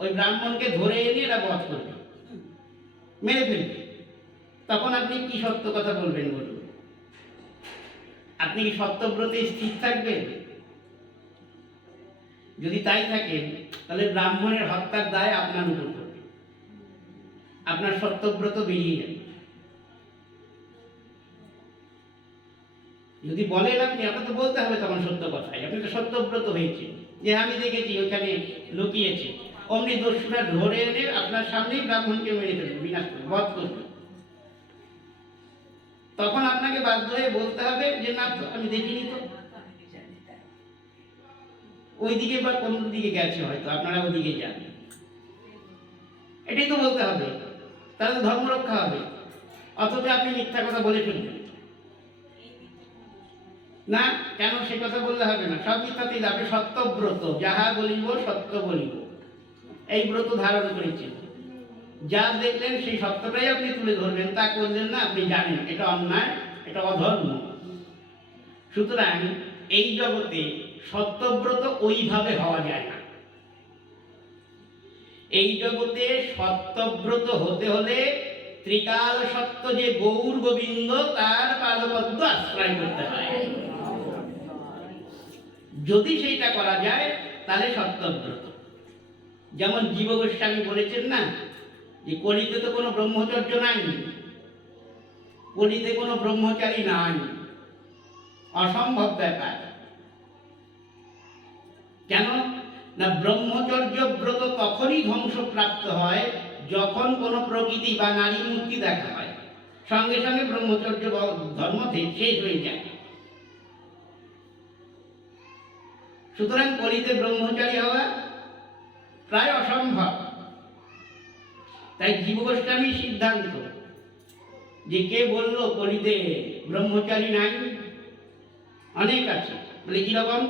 ওই ব্রাহ্মণকে ধরে এনে এরা বধ করবে, মেরে ফেলবে। তখন আপনি কি সত্য কথা বলবেন বলুন? আপনি কি সত্যব্রতে স্থির থাকবেন? যদি তাই থাকেন তাহলে ব্রাহ্মণের হত্যার দায় আপনার উপর পড়বে, আপনার সত্যব্রত বেরিয়ে যাবে। যদি বলেন আপনি, আপনার তো বলতে হবে তখন সত্য কথাই, আপনি তো সত্যব্রত হয়েছেন যে আমি দেখেছি ওইখানে লুকিয়েছে। অমনি দস্যুরা ধরে এনে আপনার সামনেই ব্রাহ্মণকে মেরে ফেলবে, বিনাশ করবে, বধ করবে। তখন আপনাকে বাধ্য হয়ে বলতে হবে যে না তো আমি দেখিনি, তো ওইদিকে বা কোন দিকে গেছে, হয়তো আপনারা ওইদিকে যান, এটাই তো বলতে হবে, তাহলে ধর্ম রক্ষা হবে। অথচ আপনি মিথ্যা কথা বলে ফেলবেন না। কেন সে কথা বললে হবে না? সব মিথ্যাতেই আপনি সত্যব্রত, যাহা বলিব সত্য বলিব, এই ব্রত ধারণ করেছেন। যা দেখলেন সেই সত্যটাই আপনি তুলে ধরবেন, তা করলেন না। আপনি জানেন এটা অন্যায়, এটা অধর্ম। সুতরাং এই জগতে সত্যব্রত ওইভাবে হওয়া যায় না। এই জগতে সত্যব্রত হতে হলে ত্রিকাল সত্য যে গৌর গোবিন্দ, তার পাদপদ্ম আশ্রয় করতে হয়। যদি সেইটা করা যায় তাহলে সত্যব্রত। যেমন জীব গোস্বামী বলেছেন না, যে কলিতে তো কোনো ব্রহ্মচর্য নাই, কলিতে কোনো ব্রহ্মচারী নাই, অসম্ভব ব্যাপার। কেন না, ব্রহ্মচর্য ব্রত তখনই ধ্বংসপ্রাপ্ত হয় যখন কোনো প্রকৃতি বা নারী মূর্তি দেখা হয়, সঙ্গে সঙ্গে ব্রহ্মচর্য ধর্ম শেষ হয়ে যায়। সুতরাং কলিতে ব্রহ্মচারী হওয়া প্রায় অসম্ভব। তাই জীব গোস্বামীর সিদ্ধান্ত যে কে বলল কলিতে ব্রহ্মচারী নাই? অনেক আছে। বলে কিরকম?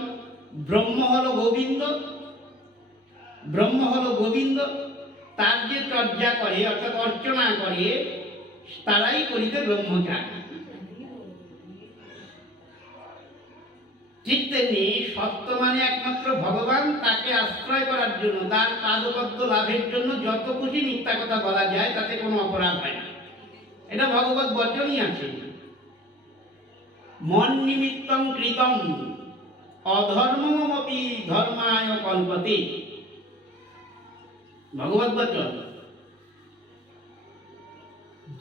ব্রহ্ম হলো গোবিন্দ, ব্রহ্ম হলো গোবিন্দ, তার যে চর্যা করে অর্থাৎ অর্চনা করে তারাই কলিতে ব্রহ্মচারী। ঠিক তেমনি সত্য মানে একমাত্র ভগবান, তাকে আশ্রয় করার জন্য, তার পাদপদ্ম লাভের জন্য যত খুশি মিথ্যা কথা বলা যায় তাতে কোনো অপরাধ হয় না। এটা ভগবত বচনই আছে। মন নিমিত্তং কৃতং অধর্মমপি ধর্মায় কল্পতে। ভগবত বচন।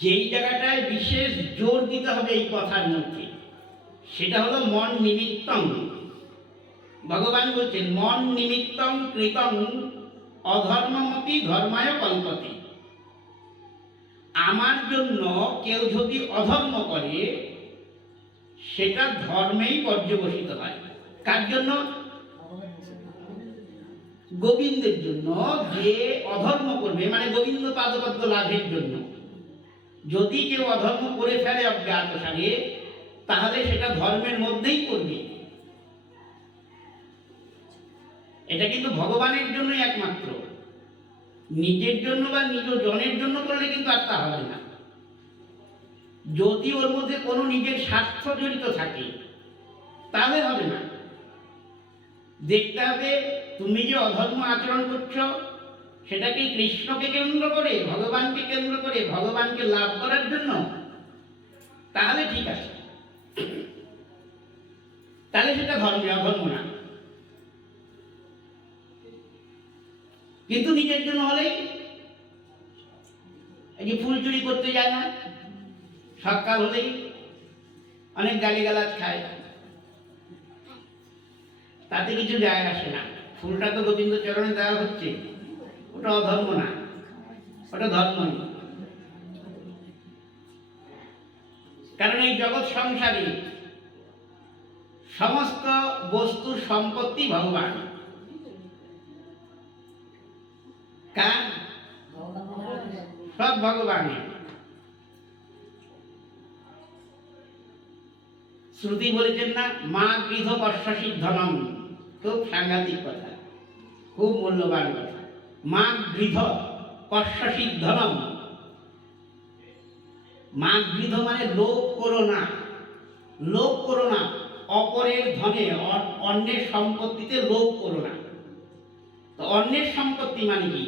যেই জায়গাটায় বিশেষ জোর দিতে হবে এই কথার মধ্যে, সেটা হলো মন নিমিত্তং। ভগবান বলছেন মন নিমিত্তং কৃতং অধর্মমপি ধর্মায় কল্পতে। আমার জন্য কেউ যদি অধর্ম করে সেটা ধর্মেই পর্যবসিত হয়। কার জন্য? গোবিন্দের জন্য। যে অধর্ম করবে মানে গোবিন্দ পাদপদ্ম লাভের জন্য যদি কেউ অধর্ম করে ফেলে অজ্ঞাতসারে, তাহলে সেটা ধর্মের মধ্যেই করবে। এটা কিন্তু ভগবানের জন্যই একমাত্র। নিজের জন্য বা নিজ জনের জন্য করলে কিন্তু আর তা হবে না। যদি ওর মধ্যে কোনো নিজের স্বার্থ জড়িত থাকে তাহলে হবে না। দেখতে হবে তুমি যে অধর্ম আচরণ করছো সেটা কি কৃষ্ণকে কেন্দ্র করে, ভগবানকে কেন্দ্র করে, ভগবানকে লাভ করার জন্য? তাহলে ঠিক আছে, তাহলে সেটা ধর্মে অধর্ম না। কিন্তু নিজের জন্য হলেই, এই যে ফুল চুরি করতে যায় না, সকাল হলেই অনেক গালিগালাজ খায়, তাতে কিছু যায় আসে না। ফুলটা তো গোবিন্দ চরণে দেওয়া হচ্ছে, ওটা অধর্ম না, ওটা ধর্মই। কারণ এই জগৎ সংসারে সমস্ত বস্তুর সম্পত্তি ভগবান। কার? সব ভগবানের। শ্রুতি বলেছেন না, মা গৃহ কর্ষসি ধনম। খুব সাংঘাতিক কথা, খুব মূল্যবান কথা। মা গৃহ কর্ষসি ধনম। মা গৃহ মানে লোভ করো না, লোভ করো না। অপরের ধনে, অন্যের সম্পত্তিতে লোভ করো না। তো অন্যের সম্পত্তি মানে কি?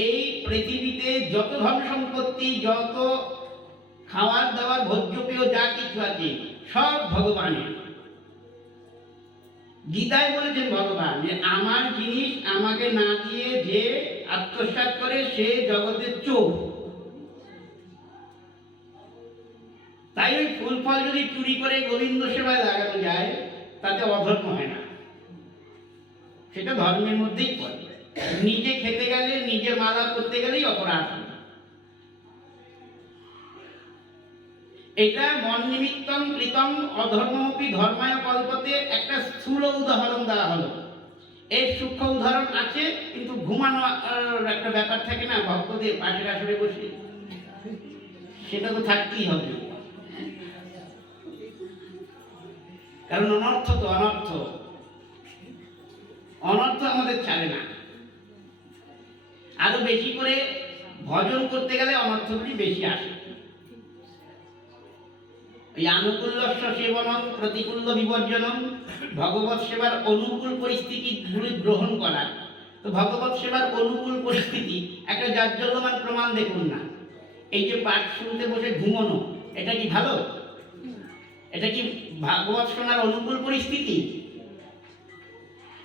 এই পৃথিবীতে যত ধন সম্পত্তি, যত খাওয়ার দাওয়ার ভোজ্যপেয় যা কিছু আছে সব ভগবানের। গীতায় বলেছেন ভগবান যে আমার জিনিস আমাকে না দিয়ে যে আত্মসাৎ করে সে জগতের চোর। তাই ওই ফুল ফল যদি চুরি করে গোবিন্দ সেবায় লাগানো যায় তাতে অধর্ম হয় না, সেটা ধর্মের মধ্যেই পড়ে। নিজে খেতে গেলে, নিজে মালা করতে গেলেই অপরাধ। এটা মন নিমিত্তং কৃতং অধর্মমপি ধর্মায় কল্পতে একটা স্থূল উদাহরণ দেওয়া হলো। এর সূক্ষ্ম উদাহরণ আছে, কিন্তু ঘুমানো একটা ব্যাপার থাকে না ভক্তদের পাশের আসরে বসে, সেটা তো থাকতেই হবে। কারণ অনর্থ তো অনর্থ, অনর্থ আমাদের ছাড়ে না। আরো বেশি করে ভজন করতে গেলে অনর্থগুলি বেশি আসে। এই আনুকূল্যস্য সেবনম প্রতিকূল্য বিবর্জনম, ভগবত সেবার অনুকূল পরিস্থিতিগুলি গ্রহণ করা। তো ভগবত সেবার অনুকূল পরিস্থিতি একটা জাজ্জল্যমান প্রমাণ দেখুন না। এই যে পাঠ শুনতে বসে ঘুমানো, এটা কি ভালো? এটা কি ভাগবত শোনার অনুকূল পরিস্থিতি?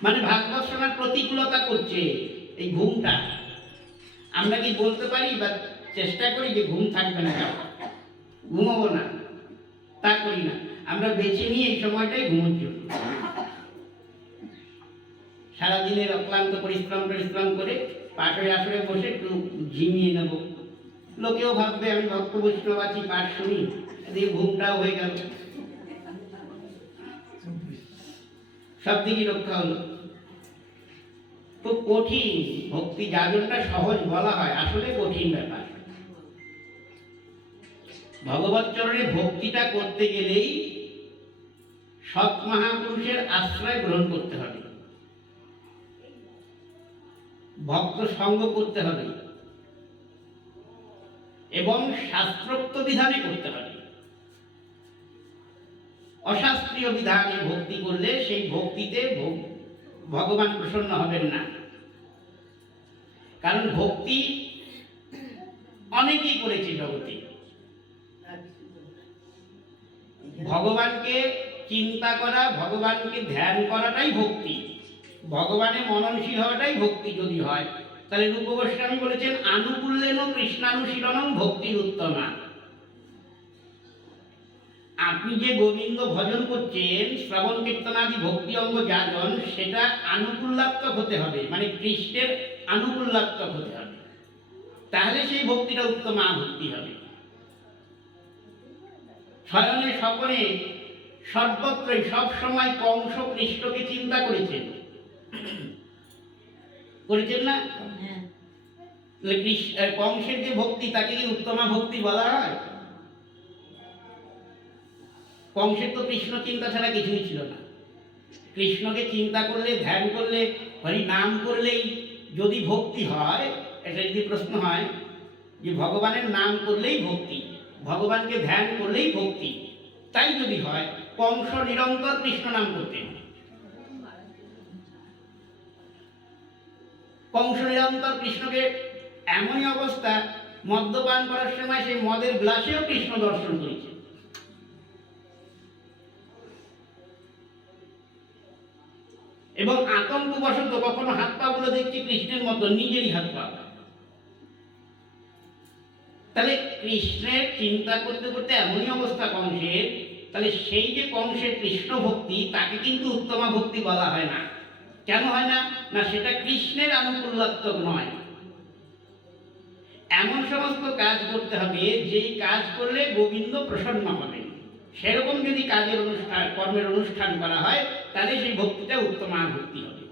মানে ভাগবত শোনার প্রতিকূলতা করছে এই ঘুমটা। আমরা কি বলতে পারি বা চেষ্টা করি যে ঘুম থাকবে না, ঘুমাবো না? তা করি না, আমরা বেছে নিয়ে এই সময়টাই ঘুমোর জন্য। সারাদিনের অক্লান্ত পরিশ্রম করে পাঠের আসরে বসে একটু ঝিমিয়ে নেব। লোকেও ভাববে আমি ভক্ত বৈষ্ণব আছি, পাঠ শুনি, এদিকে ঘুমটাও হয়ে গেল, সব দিকে রক্ষা হলো। খুব কঠিন ভক্তি যাজনটা, সহজ বলা হয়, আসলে কঠিন ব্যাপার। ভগবত চরণে ভক্তিটা করতে গেলেই সৎ মহাপুরুষের আশ্রয় গ্রহণ করতে হবে, ভক্ত সঙ্গ করতে হবে এবং শাস্ত্রোক্ত বিধানে করতে হবে। অশাস্ত্রীয় বিধানে ভক্তি করলে সেই ভক্তিতে ভগবান প্রসন্ন হবেন না। কারণ ভক্তি অনেকেই করেছে জগতে, ভগবানকে চিন্তা করা, ভগবানকে ধ্যান করাটাই ভক্তি, ভগবানে মননশীল হওয়াটাই ভক্তি যদি হয়, তাহলে রূপ গোস্বামী বলেছেন আনুকূল্যেন কৃষ্ণানুশীলনম ভক্তির উত্তমা। আপনি যে গোবিন্দ ভজন করছেন, শ্রবণ কীর্তনাদি ভক্তি অঙ্গ যাজন, সেটা আনুকূল্যাত্মক হতে হবে, মানে কৃষ্ণের আনুকূল্যাত্মক হতে হবে, তাহলে সেই ভক্তিটা উত্তমা ভক্তি হবে। শয়নে স্বপনে সর্বত্রই সবসময় কংস কৃষ্ণকে চিন্তা করেছেন, করেছেন না? কংসের যে ভক্তি তাকে কি উত্তমা ভক্তি বলা হয়? কংসের তো কৃষ্ণ চিন্তা ছাড়া কিছুই ছিল না। কৃষ্ণকে চিন্তা করলে, ধ্যান করলে, হরি নাম করলেই যদি ভক্তি হয়, এটা যদি প্রশ্ন হয় যে ভগবানের নাম করলেই ভক্তি, ভগবানকে ধ্যান করলেই ভক্তি, তাই যদি হয় কংস নিরন্তর কৃষ্ণ নাম করতেন। কংস নিরন্তর কৃষ্ণকে, এমনই অবস্থা মদ্যপান করার সময় সেই মদের গ্লাসেও কৃষ্ণ দর্শন করেছে। এবং আতঙ্কবশত কখনো হাত পা গুলো দেখছি কৃষ্ণের মতো, নিজেরই হাত পা। তাহলে কৃষ্ণের চিন্তা করতে করতে এমনই অবস্থা কংসের, তাহলে সেই যে কংসের কৃষ্ণ ভক্তি, তাকে কিন্তু উত্তমা ভক্তি বলা হয় না। কেন হয় না? না, সেটা কৃষ্ণের আনুকূল্যাত্মক নয়। এমন সমস্ত কাজ করতে হবে যেই কাজ করলে গোবিন্দ প্রসন্ন হবেন, সেরকম যদি কাজের অনুষ্ঠান, কর্মের অনুষ্ঠান করা হয়, তাহলে সেই ভক্তিটা উত্তমা ভক্তি হবে।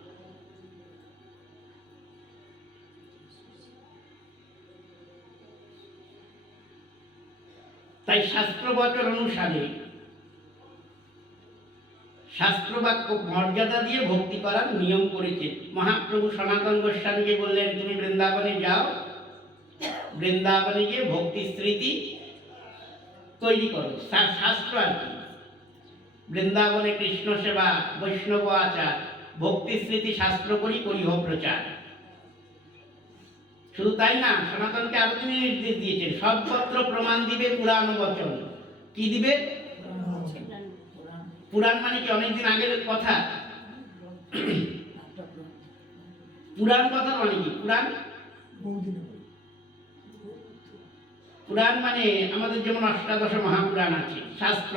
তাই শাস্ত্রবচন অনুসারে শাস্ত্রবাক্য মর্যাদা দিয়ে ভক্তি করার নিয়ম করেছে। মহাপ্রভু সনাতন গোস্বামীকে বললেন, তুমি বৃন্দাবনে যাও, বৃন্দাবনে গিয়ে ভক্তি স্মৃতি তৈরি করো। শাস্ত্র আর কি? বৃন্দাবনে কৃষ্ণ সেবা বৈষ্ণব আচার, ভক্তি স্মৃতি শাস্ত্র করি করিহ প্রচার। শুধু তাই না, সনাতনকে আরো তিনি নির্দেশ দিয়েছেন, সর্বত্র প্রমাণ দিবে পুরাণ বচন। কি দিবে? পুরাণ মানে কি? অনেকদিন আগের কথা। পুরাণ কথা মানে কি? পুরাণ মানে আমাদের যেমন অষ্টাদশ মহাপুরাণ আছে, শাস্ত্র,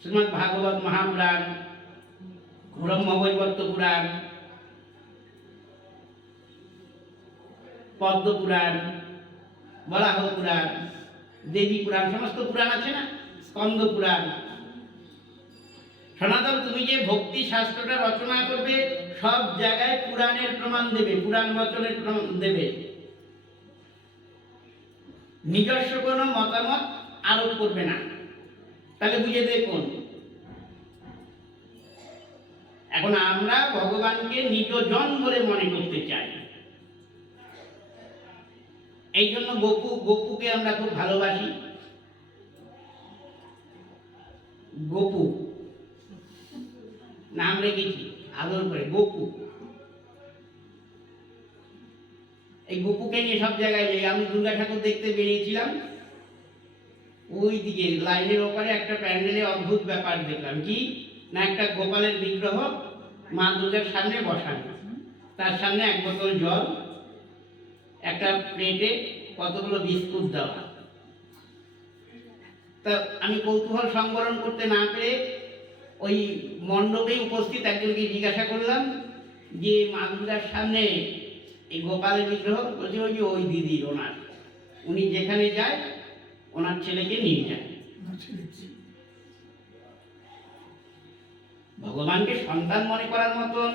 শ্রীমদ ভাগবত মহাপুরাণ, ব্রহ্মবৈবর্ত পুরাণ, পদ্ম পুরাণ, বরাহ পুরাণ, দেবী পুরাণ, সমস্ত পুরাণ আছে না, স্কন্দ পুরাণ। সনাতন তুমি যে ভক্তি শাস্ত্রটা রচনা করবে, সব জায়গায় পুরাণের প্রমাণ দেবে, পুরাণ বচনের প্রমাণ দেবে, নিজস্ব কোনো মতামত আরোপ করবে না। তাহলে বুঝে দেখুন, এখন আমরা ভগবানকে নিজজন বলে মনে করতে চাই, এই জন্য গোপুকে আমরা খুব ভালোবাসি। গোপু নাম রেখেছি আদর করে, গোপু। এই গোপুকে নিয়ে সব জায়গায় যাই। আমি দুর্গা ঠাকুর দেখতে বেরিয়েছিলাম, ওই দিকে লাইনের ওপারে একটা প্যান্ডেলে অদ্ভুত ব্যাপার দেখলাম। কি না, একটা গোপালের বিগ্রহ মা দুর্গার সামনে বসানো, তার সামনে এক বোতল জল, একটা প্লেটে কতগুলো বিস্কুট দেওয়া। তা আমি কৌতূহল সংবরণ করতে না পেরে ওই মণ্ডপে উপস্থিত একজনকে জিজ্ঞাসা করলাম যে মা দুর্গার সামনে এই গোপালের বিগ্রহ। বলছে ওই যে ওই দিদির, ওনার, উনি যেখানে যায় ওনার ছেলেকে নিয়ে যায়। ভগবানকে সন্তান মনে করার মতন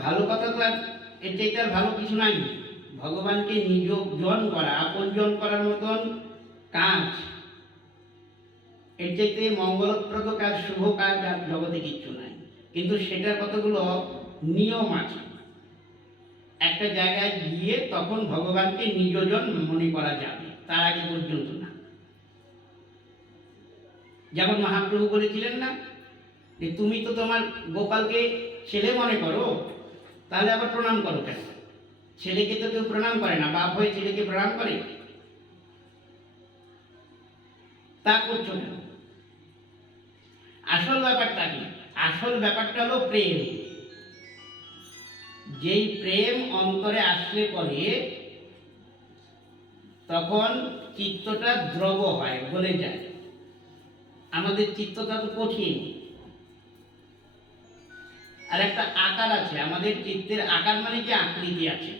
ভালো কথা তো আর এর চাইতে আর ভালো কিছু নাই। ভগবানকে নিজজন করা, আপনজন করার মতন কাজ, এর চাইতে মঙ্গলপ্রদ কাজ, শুভ কাজ আর জগতে কিচ্ছু নাই। কিন্তু সেটার কতগুলো নিয়ম আছে। একটা জায়গায় গিয়ে তখন ভগবানকে নিজজন মনে করা যাবে, তার আগে পর্যন্ত না। যেমন মহাপ্রভু বলেছিলেন না যে তুমি তো তোমার গোপালকে ছেলে মনে করো, তাহলে আবার প্রণাম করো কেন? ছেলেকে তো কেউ প্রণাম করে না, বাপ হয়ে ছেলেকে প্রণাম করে? তা করছো না। আসল ব্যাপারটা কি? আসল ব্যাপারটা হলো প্রেম। যেই প্রেম অন্তরে আসলে পরে তখন চিত্তটা দ্রব হয়, গলে যায়। আমাদের চিত্তটা তো কঠিন। আর একটা আকার আছে, আমাদের চিত্তের আকার মানে কি আকৃতি আছে।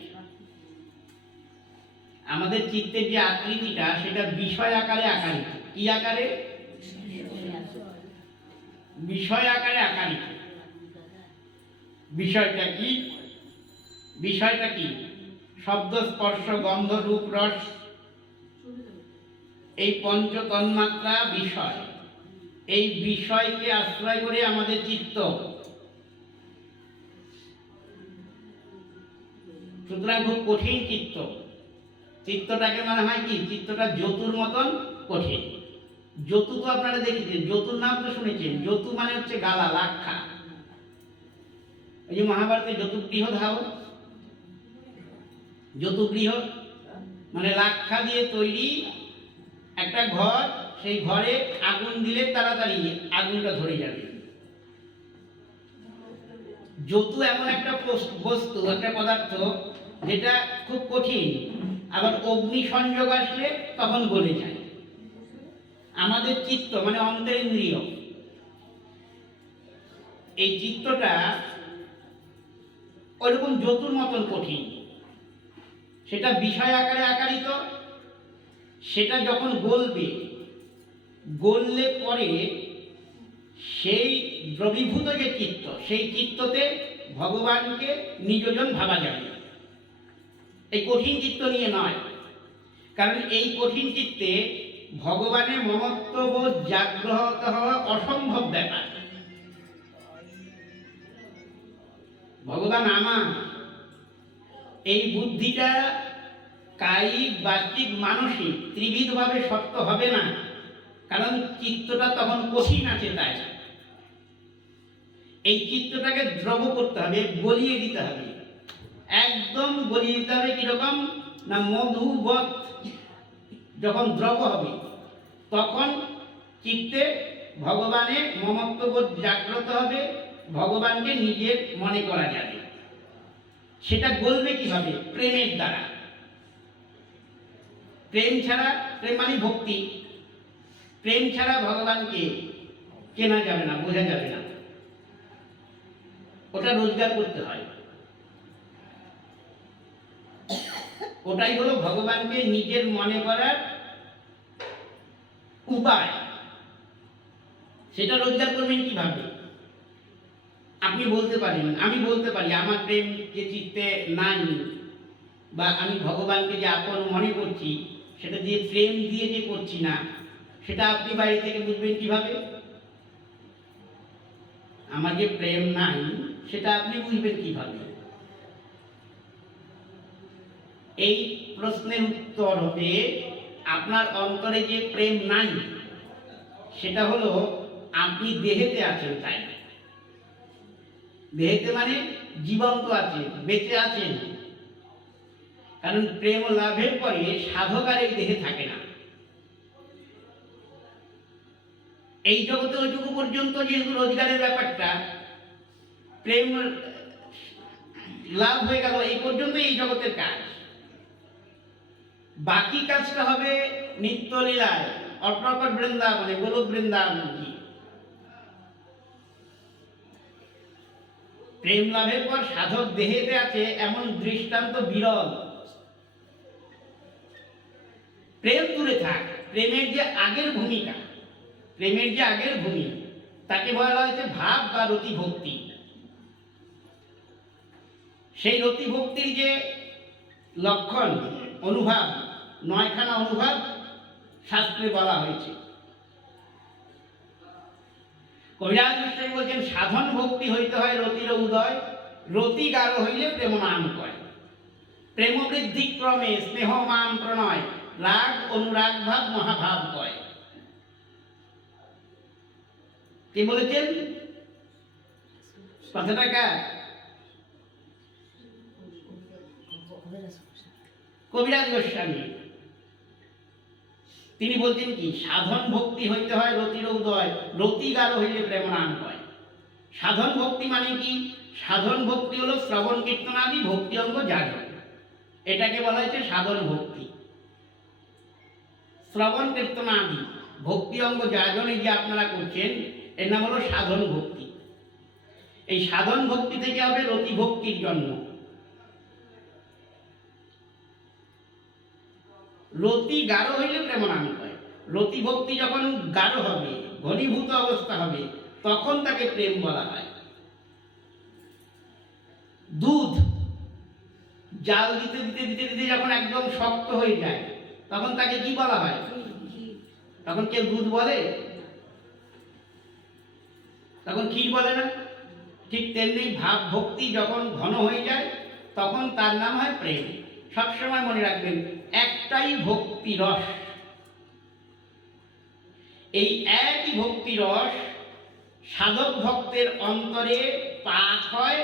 আমাদের চিত্তের যে আকৃতিটা সেটা বিষয় আকারে আকারিত। কি আকারে? বিষয় আকারে আকারিত। বিষয়টা কি? বিষয়টা কি? শব্দ, স্পর্শ, গন্ধ, রূপ, রস, এই পঞ্চ তন্মাত্রা বিষয়। এই বিষয়কে আশ্রয় করে আমাদের চিত্ত। সুতরাং খুব কঠিন চিত্ত। চিত্তটাকে মনে হয় কি? চিত্তটা জতুর মতন কঠিন। জতু তো আপনারা দেখেছেন, জতুর নাম তো শুনেছেন। জতু মানে হচ্ছে গালা, লাক্ষা। এই যে মহাভারতে জতুগৃহ ধাও, জতুগৃহ মানে লাক্ষা দিয়ে তৈরি একটা ঘর। সেই ঘরে আগুন দিলে তাড়াতাড়ি আগুনটা ধরে যাবে। জতু এমন একটা বস্তু, একটা পদার্থ যেটা খুব কঠিন, আবার অগ্নি সংযোগ আসলে তখন গলে যায়। আমাদের চিত্ত মানে অন্তরেন্দ্রিয়, এই চিত্তটা ওইরকম জতুর মতন কঠিন। সেটা বিষয় আকারে আকারিত। সেটা যখন গলবে, গললে পরে সেই দ্রবীভূত যে চিত্ত, সেই চিত্ততে ভগবানকে নিজজন ভাবা যাবে। এই কঠিন চিত্ত নিয়ে নয়, কারণ এই কঠিন চিত্তে ভগবানের মমত্ববোধ জাগ্রত হওয়া অসম্ভব ব্যাপার। ভগবান আমার, এই বুদ্ধিটা কায়িক, বাচিক, মানসিক ত্রিবিধভাবে সত্য হবে না, কারণ চিত্তটা তখন কঠিন আছে। তাই এই চিত্তটাকে দ্রব করতে হবে, গলিয়ে দিতে হবে। একদম গলিয়ে দিতে হবে। কিরকম না, মধুবৎ যখন দ্রব হবে তখন চিত্তে ভগবানের মমত্ববোধ জাগ্রত হবে, ভগবানকে নিজের মনে করা যাবে। সেটা গলবে কিভাবে? প্রেমের দ্বারা। প্রেম ছাড়া, প্রেম মানে ভক্তি, প্রেম ছাড়া ভগবানকে কেনা যাবে না, বোঝা যাবে না। ওটা রোজগার করতে হয়। ওটাই হলো ভগবানকে নিজের মনে করার উপায়। সেটা রোজগার করবেন কিভাবে? আপনি বলতে পারেন, আমি বলতে পারি আমার প্রেম যে চিত্তে নাই, বা আমি ভগবানকে যে আপন মনে করছি, সেটা দিয়ে প্রেম দিয়ে যে করছি না, সেটা আপনি বাইরে থেকে বুঝবেন কিভাবে? আমার যে প্রেম নাই সেটা আপনি বুঝবেন কিভাবে? এই প্রশ্নের উত্তর হবে, আপনার অন্তরে যে প্রেম নাই সেটা হলো আপনি দেহেতে আছেন। তাই দেহেতে মানে জীবন্ত আছেন, বেঁচে আছেন। কারণ প্রেম লাভের পরে সাধক আর এই দেহে থাকে না। এই জগতে ওইটুকু পর্যন্ত যেহেতু রোজগারের ব্যাপারটা, প্রেম লাভ হয়ে গেল, এই পর্যন্ত এই জগতের কাজ। বাকি কাজটা হবে নিত্য লীলায়, অট্টকট বৃন্দাবনে, গোলক বৃন্দাবন। প্রেম লাভের পর সাধক দেহেতে আছে এমন দৃষ্টান্ত বিরল। প্রেম দূরে থাক, প্রেমের যে আগের ভূমিকা, প্রেমের যে আগের ভূমি, তাকে বলা হয়েছে ভাব বা রতি ভক্তি। সেই রতি ভক্তির যে লক্ষণ, অনুভব, 9খানা অনুভব শাস্ত্রে বলা হয়েছে। কবিরাজ গোস্বামী বলছেন, সাধন ভক্তি হইতে হয় রতির উদয়, রতি গাঢ় হইলে প্রেম নাম কয়। প্রেম বৃদ্ধি ক্রমে স্নেহ মান প্রণয়, রাগ অনুরাগ ভাব মহাভাব কয়। কে বলেছেন কথাটা? কার? কবিরাজ গোস্বামী। তিনি বলছেন কি সাধন ভক্তি হইতে হয় রতির উদয়, রতি গাঢ় হইলে প্রেম নাম হয়। সাধন ভক্তি মানে কি? সাধন ভক্তি হলো শ্রবণ কীর্তনাদি ভক্তি অঙ্গ জাগরণ, এটাকে বলা হয়েছে সাধন ভক্তি। শ্রবণ কীর্তনাদি ভক্তি অঙ্গ জাগরণ এই যে আপনারা করছেন, এর নাম হলো সাধন ভক্তি। এই সাধন ভক্তি থেকে হবে রতি ভক্তির জন্ম। রতি গাঢ় হইলে প্রেম নাম হয়। রতি ভক্তি যখন গাঢ় হবে, ঘনীভূত অবস্থা হবে, তখন তাকে প্রেম বলা হয়। দুধ জাল দিতে দিতে দিতে দিতে যখন একদম শক্ত হয়ে যায়, তখন তাকে কি বলা হয়? তখন কেউ দুধ বলে? তখন ক্ষীর বলে না? ঠিক তেমনি ভাব ভক্তি যখন ঘন হয়ে যায়, তখন তার নাম হয় প্রেম। সবসময় মনে রাখবেন, একটাই ভক্তি রস। এই একই ভক্তি রস সাধক ভক্তের অন্তরে পাক হয়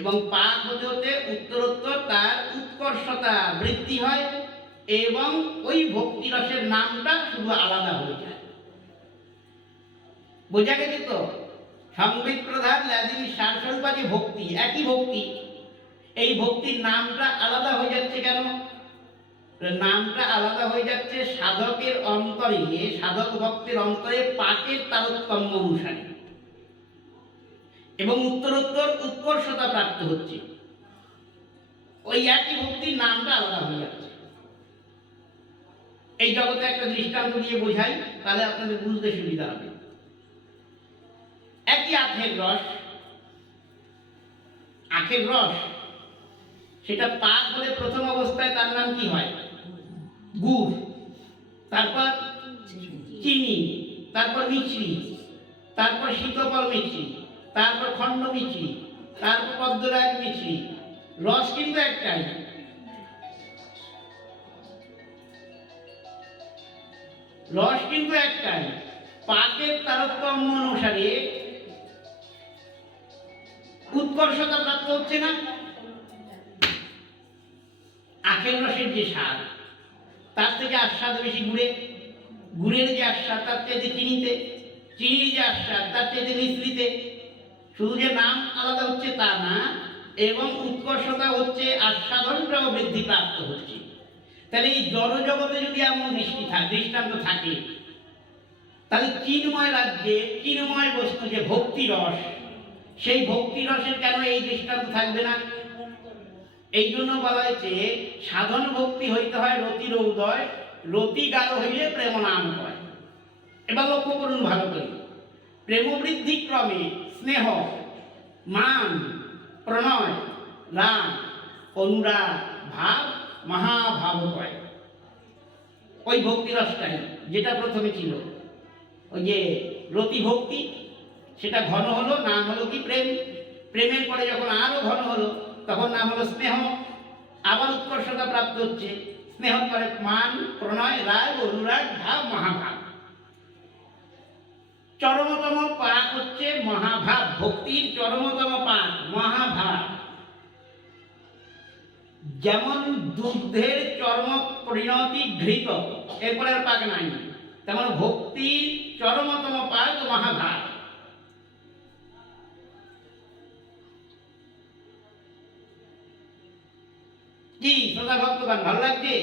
এবং পাক হতে হতে উত্তরোত্তর তার উৎকর্ষতা বৃদ্ধি হয় এবং ওই ভক্তি রসের নামটা শুধু আলাদা হয়ে যায়। বোঝা গেছে তো? সংবিত প্রধান লাদিন সারস্বরূপা যে ভক্তি, একই ভক্তি, এই ভক্তির নামটা আলাদা হয়ে যাচ্ছে কেন? নামটা আলাদা হয়ে যাচ্ছে সাধকের অন্তরে, সাধক ভক্তের অন্তরে পাকের তারতম্য অনুসারে এবং উত্তরোত্তর উৎকর্ষতা প্রাপ্ত হচ্ছে। ওই একই ভক্তির নামটা আলাদা হয়ে যাচ্ছে। এই জগতে একটা দৃষ্টান্ত দিয়ে বোঝাই, তাহলে আপনাদের বুঝতে সুবিধা হবে। একই আখের রস, আখের রস সেটা পাক হলে প্রথম অবস্থায় তার নাম কি হয়? গুড়, তারপর চিনি, তারপর মিছরি, তারপর শীতফল মিছরি, তারপর খণ্ড মিছরি, তারপর পদ্মরাগ মিছরি। রস কিন্তু একটাই। রস কিন্তু একটাই। পাকের তারতম্য অনুসারে উৎকর্ষতা প্রাপ্ত হচ্ছে না? আখের রসের যে স্বাদ, তার থেকে আস্বাদ বেশি গুড়ে, গুড়ের যে আস্বাদ তার চাইতে চিনিতে, চিনির যে আস্বাদ তার চাইতে মিশ্রিতে। শুধু যে নাম আলাদা হচ্ছে তা না, এবং উৎকর্ষতা হচ্ছে, আস্বাদনটাও বৃদ্ধি প্রাপ্ত হচ্ছে। তাহলে এই জড় জগতে যদি এমন দৃষ্টান্ত থাকে, তাহলে চিন্ময় রাজ্যে চিন্ময় বস্তু যে ভক্তি রস, সেই ভক্তি রসের কেন এই দৃষ্টান্ত থাকবে না? এই জন্য বলা হয়েছে সাধন ভক্তি হইতে হয় রতির উদয়, রতি গাঢ় হইলে প্রেম নাম হয়। এবার লক্ষ্য করুন ভালো করে, প্রেম বৃদ্ধি ক্রমে স্নেহ, মান, প্রণয়, রাগ, অনুরাগ, ভাব, মহাভাব হয়। ওই ভক্তি রসটাই যেটা প্রথমে ছিল, ওই যে রতি ভক্তি, সেটা ঘন হলো, নাম হলো কি? প্রেম। প্রেমের পরে যখন আরো ঘন হলো, তখন নাম হলো স্নেহ। আবার উৎকর্ষতা প্রাপ্ত হচ্ছে, স্নেহ পরে মান, প্রণয়, রাগ, অনুরাগ, ভাব, মহাভাব। চরমতম পাক হচ্ছে মহাভাব। ভক্তির চরমতম পাক মহাভাব। যেমন দুগ্ধের চরম পরিণতি ঘৃত, এরপরে আর পাক নাই, তেমন ভক্তির চরমতম পাক মহাভাব। কি শ্রোতা ভক্তগণ, ভালো লাগছে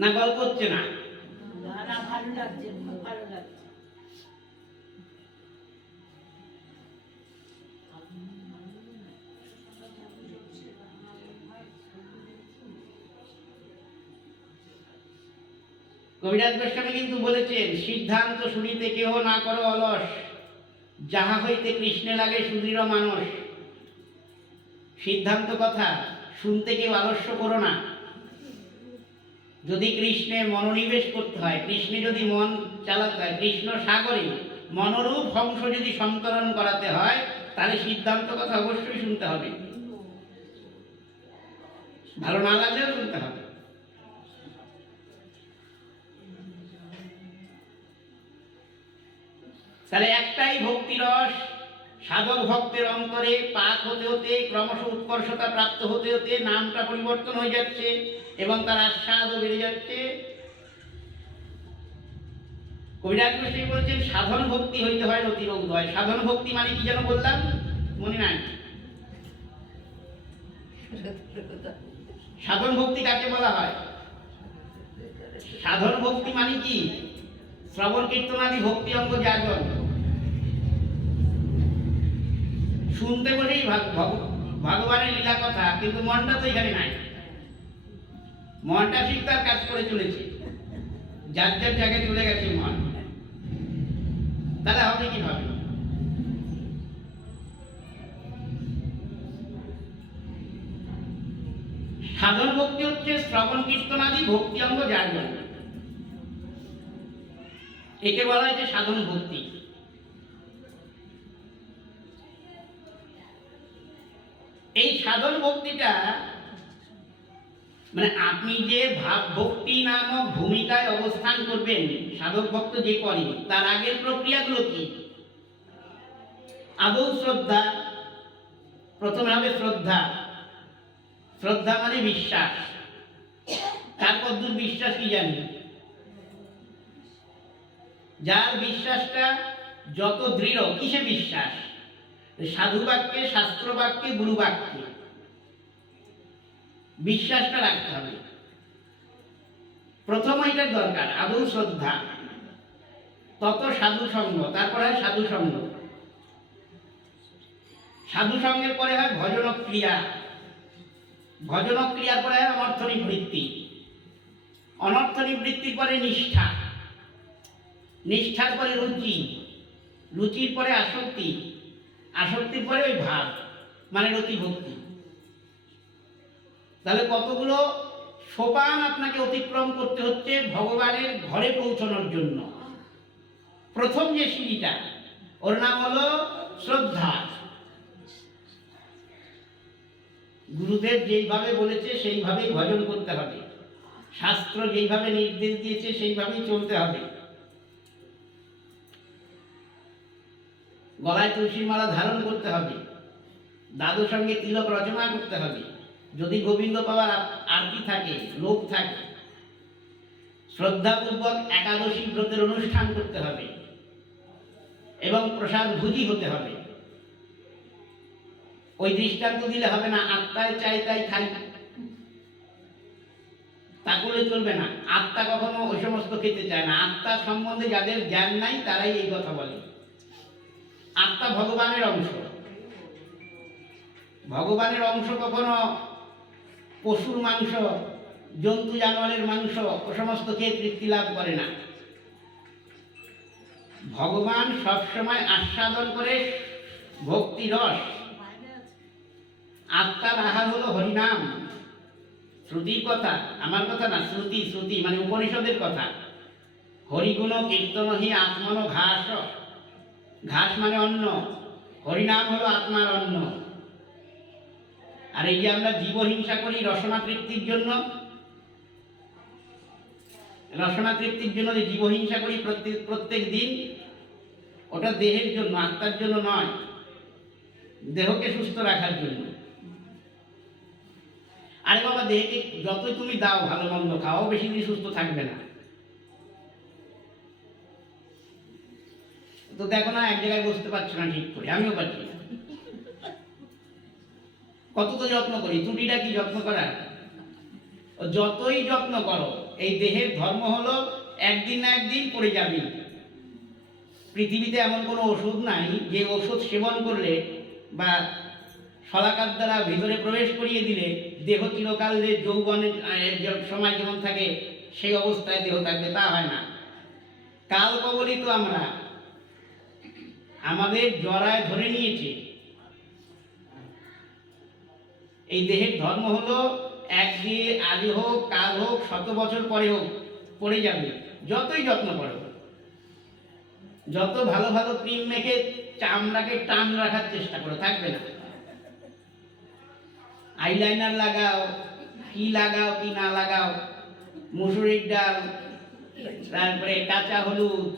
না? গল্প হচ্ছে না? ভালো লাগছে, ভালো লাগছে। কবিরাজ গোস্বামী কিন্তু বলেছেন, সিদ্ধান্ত শুনিতে কেহ না করো অলস, যাহা হইতে কৃষ্ণে লাগে সুদৃঢ় মানস। সিদ্ধান্ত কথা শুনতে কেউ আলস্য করো না। যদি কৃষ্ণে মনোনিবেশ করতে হয়, কৃষ্ণে যদি মন চালাতে হয়, কৃষ্ণ সাগরে মনোরূপ হংস যদি সন্তরণ করাতে হয়, তাহলে সিদ্ধান্ত কথা অবশ্যই শুনতে হবে, ভালো না লাগলেও শুনতে হবে। তাহলে একটাই ভক্তি রস, সাধক ভক্তের অন্তরে পাক হতে হতে ক্রমশ উৎকর্ষতা প্রাপ্ত হতে হতে নামটা পরিবর্তন হয়ে যাচ্ছে এবং তার আস্বাদও বেড়ে যাচ্ছে। কবিরাজ গোস্বামী বলছেন সাধন ভক্তি হইতে হয় রতিরোগ হয়। সাধন ভক্তি মানে কি যেন বললাম, মনে নাই? সাধন ভক্তি কাকে বলা হয়? সাধন ভক্তি মানে কি? শ্রবণ কীর্তনাদি ভক্তি অঙ্গ জাগরণ, শুনতে বলেই ভগবানের লীলা কথা, কিন্তু মনটা তো এখানে নাই। মনটা ঠিক তার কাজ করে চলেছে, যার যার জায়গায় চলে গেছে মন। তাহলে হবে কিভাবে? সাধন ভক্তি হচ্ছে শ্রবণ কীর্তনাদি ভক্তি অঙ্গ জাগরণ, একে বলা হয়েছে সাধন ভক্তি। এই সাধন ভক্তিটা মানে আপনি যে ভাব ভক্তি নামক ভূমিকায় অবস্থান করবেন, সাধক ভক্ত যে করে, তার আগের প্রক্রিয়াগুলো কি? আদৌ শ্রদ্ধা, প্রথমে হবে শ্রদ্ধা। শ্রদ্ধা মানে বিশ্বাস। তার কদ্দূর বিশ্বাস কি জানি? যার বিশ্বাসটা যত দৃঢ়, কিসে বিশ্বাস? সাধু বাক্যে, শাস্ত্র বাক্যে, গুরু বাক্যে বিশ্বাসটা রাখতে হবে। প্রথম এটার দরকার আদৌ শ্রদ্ধা, তত সাধু সঙ্গ, তারপরে হয় সাধু সঙ্গ। সাধু সঙ্গের পরে হয় ভজন ক্রিয়া, ভজন ক্রিয়ার পরে হয় অনর্থ নিবৃত্তি, অনর্থ নিবৃত্তির পরে নিষ্ঠা, নিষ্ঠার পরে রুচি, রুচির পরে আসক্তি, আসক্তির পরে ওই ভাব মানে রতি ভক্তি। তাহলে কতগুলো সোপান আপনাকে অতিক্রম করতে হচ্ছে ভগবানের ঘরে পৌঁছানোর জন্য। প্রথম যে সিঁড়িটা, ওর নাম হলো শ্রদ্ধা। গুরুদেব যেইভাবে বলেছে সেইভাবেই ভজন করতে হবে, শাস্ত্র যেইভাবে নির্দেশ দিয়েছে সেইভাবেই চলতে হবে। গলায় তুলসীর মালা ধারণ করতে হবে, দাদু সঙ্গে তিলক রচনা করতে হবে, যদি গোবিন্দ পাওয়ার আরতি থাকে, লোভ থাকে, শ্রদ্ধাপূর্বক একাদশী ব্রতের অনুষ্ঠান করতে হবে এবং প্রসাদ ভুজি হতে হবে। ওই দৃষ্টান্ত দিলে হবে না, আত্মায় চাই তাই খাই, তা করলে চলবে না। আত্মা কখনো ওই সমস্ত খেতে চায় না। আত্মা সম্বন্ধে যাদের জ্ঞান নাই তারাই এই কথা বলে। আত্মা ভগবানের অংশ। ভগবানের অংশ কখনো পশুর মাংস, জন্তু জানোয়ারের মাংস ও সমস্ত খেয়ে তৃপ্তি লাভ করে না। ভগবান সবসময় আস্বাদন করে ভক্তি রস। আত্মার আহার হলো হরিনাম। শ্রুতির কথা, আমার কথা না, শ্রুতি, শ্রুতি মানে উপনিষদের কথা। হরিগুণ কীর্তন হি আত্মন ঘাস, ঘাস মানে অন্ন, হরিনাম হলো আত্মার অন্ন। আর এই যে আমরা জীবহিংসা করি রসনা তৃপ্তির জন্য, রসনা তৃপ্তির জন্য যে জীবহিংসা করি প্রত্যেক দিন, ওটা দেহের জন্য, আত্মার জন্য নয়, দেহকে সুস্থ রাখার জন্য। আরে বাবা, দেহকে যতই তুমি দাও, ভালো মন্দ খাও, বেশি দিন সুস্থ থাকবে না। তো দেখো না, এক জায়গায় বসতে পারছো না ঠিক করে, আমিও পারছি না। কত তো যত্ন করি, ত্রুটিটা কি যত্ন করার? যতই যত্ন করো, এই দেহের ধর্ম হলো একদিন না একদিন পড়ে যাবে। পৃথিবীতে এমন কোনো ওষুধ নাই যে ওষুধ সেবন করলে বা শলাকার দ্বারা ভিতরে প্রবেশ করিয়ে দিলে দেহ চিরকাল যে যৌবনের সময় যেমন থাকে সেই অবস্থায় দেহ থাকবে, তা হয় না। কাল কবলিত আমরা, আমাদের জরায় ধরে নিয়েছে। এই দেহের ধর্ম হলো একদিন, আজ হোক, কাল হোক, 100 বছর পরে হোক, পড়ে যাবে। যতই যত্ন করো, যত ভালো ভালো ক্রিম মেখে চামড়াকে টান রাখার চেষ্টা করো, থাকবে না। আইলাইনার লাগাও, কি লাগাও কি না লাগাও, মুসুরির ডাল, তারপরে কাঁচা হলুদ,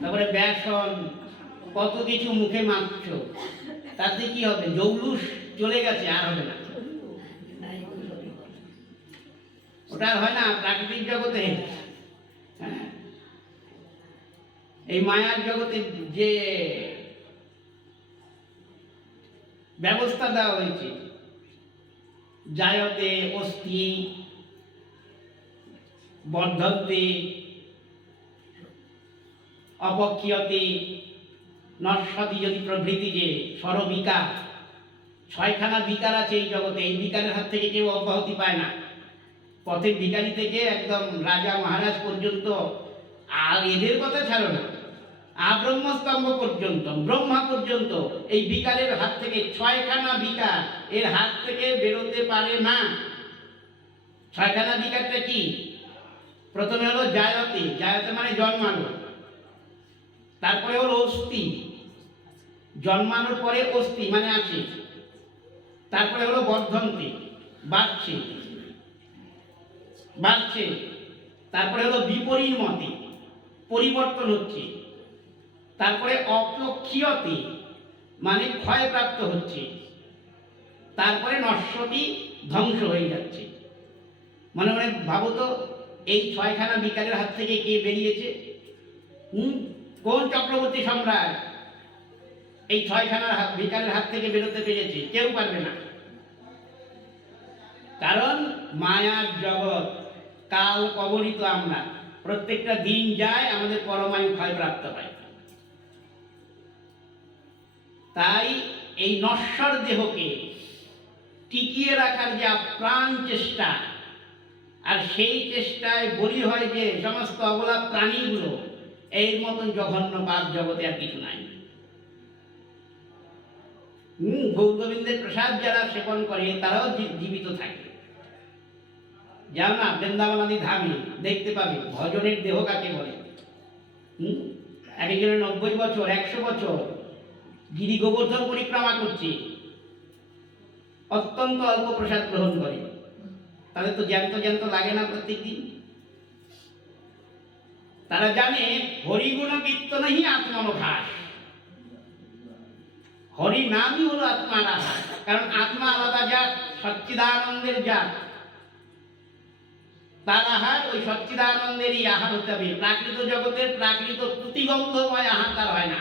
তারপরে বেসন, কত কিছু মুখে মাখছ, তাতে কি হবে? জৌলুস চলে গেছে, আর হবে না। ওটা আর হয় না প্রাকৃতিক জগতে। হ্যাঁ, এই মায়ার জগতে যে ব্যবস্থা দেওয়া হয়েছে, জায়তে অস্থি বর্ধন্তে অপক্ষীয়তে নশ্বতি যদি প্রভৃতি, যে ষড়বিকার, ছয়খানা বিকার আছে এই জগতে। এই বিকারের হাত থেকে কেউ অব্যাহতি পায় না। পথের ভিখারি থেকে একদম রাজা মহারাজ পর্যন্ত, আর এদের কথা ছাড়ো না, আব্রহ্মস্তম্ভ পর্যন্ত, ব্রহ্মা পর্যন্ত এই বিকারের হাত থেকে, ছয়খানা বিকার এর হাত থেকে বেরোতে পারে না। ছয়খানা বিকারটা কি? প্রথমে হলো জায়তে, জায়তে মানে জন্মানো। তারপরে হলো অস্থি, জন্মানোর পরে অস্থি মানে আছে। তারপরে হলো বর্ধন্তে, বাড়ছে বাড়ছে। তারপরে হলো বিপরিণমতে, পরিবর্তন হচ্ছে। তারপরে অপক্ষীয়তে মানে ক্ষয়প্রাপ্ত হচ্ছে। তারপরে নশ্বতি, ধ্বংস হয়ে যাচ্ছে। মনে মনে ভাবো তো, এই ছয়খানা বিকারের হাত থেকে কে বেরিয়েছে? কোন চক্রবর্তী সম্রাট এই ছয়খানা বিকারের হাত থেকে বেরোতে পেরেছে? কেউ পারবে না। কারণ মায়ার জগৎ, কাল কবলিত আমরা। প্রত্যেকটা দিন যায়, আমাদের পরমায়ু ক্ষয়প্রাপ্ত হয়। তাই এই নশ্বর দেহকে টিকিয়ে রাখার যে আপ্রাণ চেষ্টা, আর সেই চেষ্টায় বলি হয় যে সমস্ত অবলা প্রাণীগুলো, এর মতন জঘন্য পাপ জগতে আর কিছু নাই। গৌর গোবিন্দের প্রসাদ যারা সেবন করে তারাও জীবিত থাকে। যাও না বৃন্দাবনাদি ধামে, দেখতে পাবে ভজনের দেহ কাকে বলে। একজনের 90 বছর, 100 বছর গিরি গোবর্ধন পরিক্রমা করছে, অত্যন্ত অল্প প্রসাদ গ্রহণ করে। তাদের তো জ্যান্ত জ্যান্ত লাগে না প্রত্যেক দিন? তারা জানে হরিগুণ কীর্তনই আত্মনভাস, হরি নামই হলো আত্মার আহার। কারণ আত্মা আলাদা জাত, সচ্চিদানন্দের জাত। তার আহার ওই সচ্চিদানন্দেরই আহার হতে হবে। প্রাকৃত জগতের প্রাকৃত প্রতিগন্ধময় আহার তার হয় না,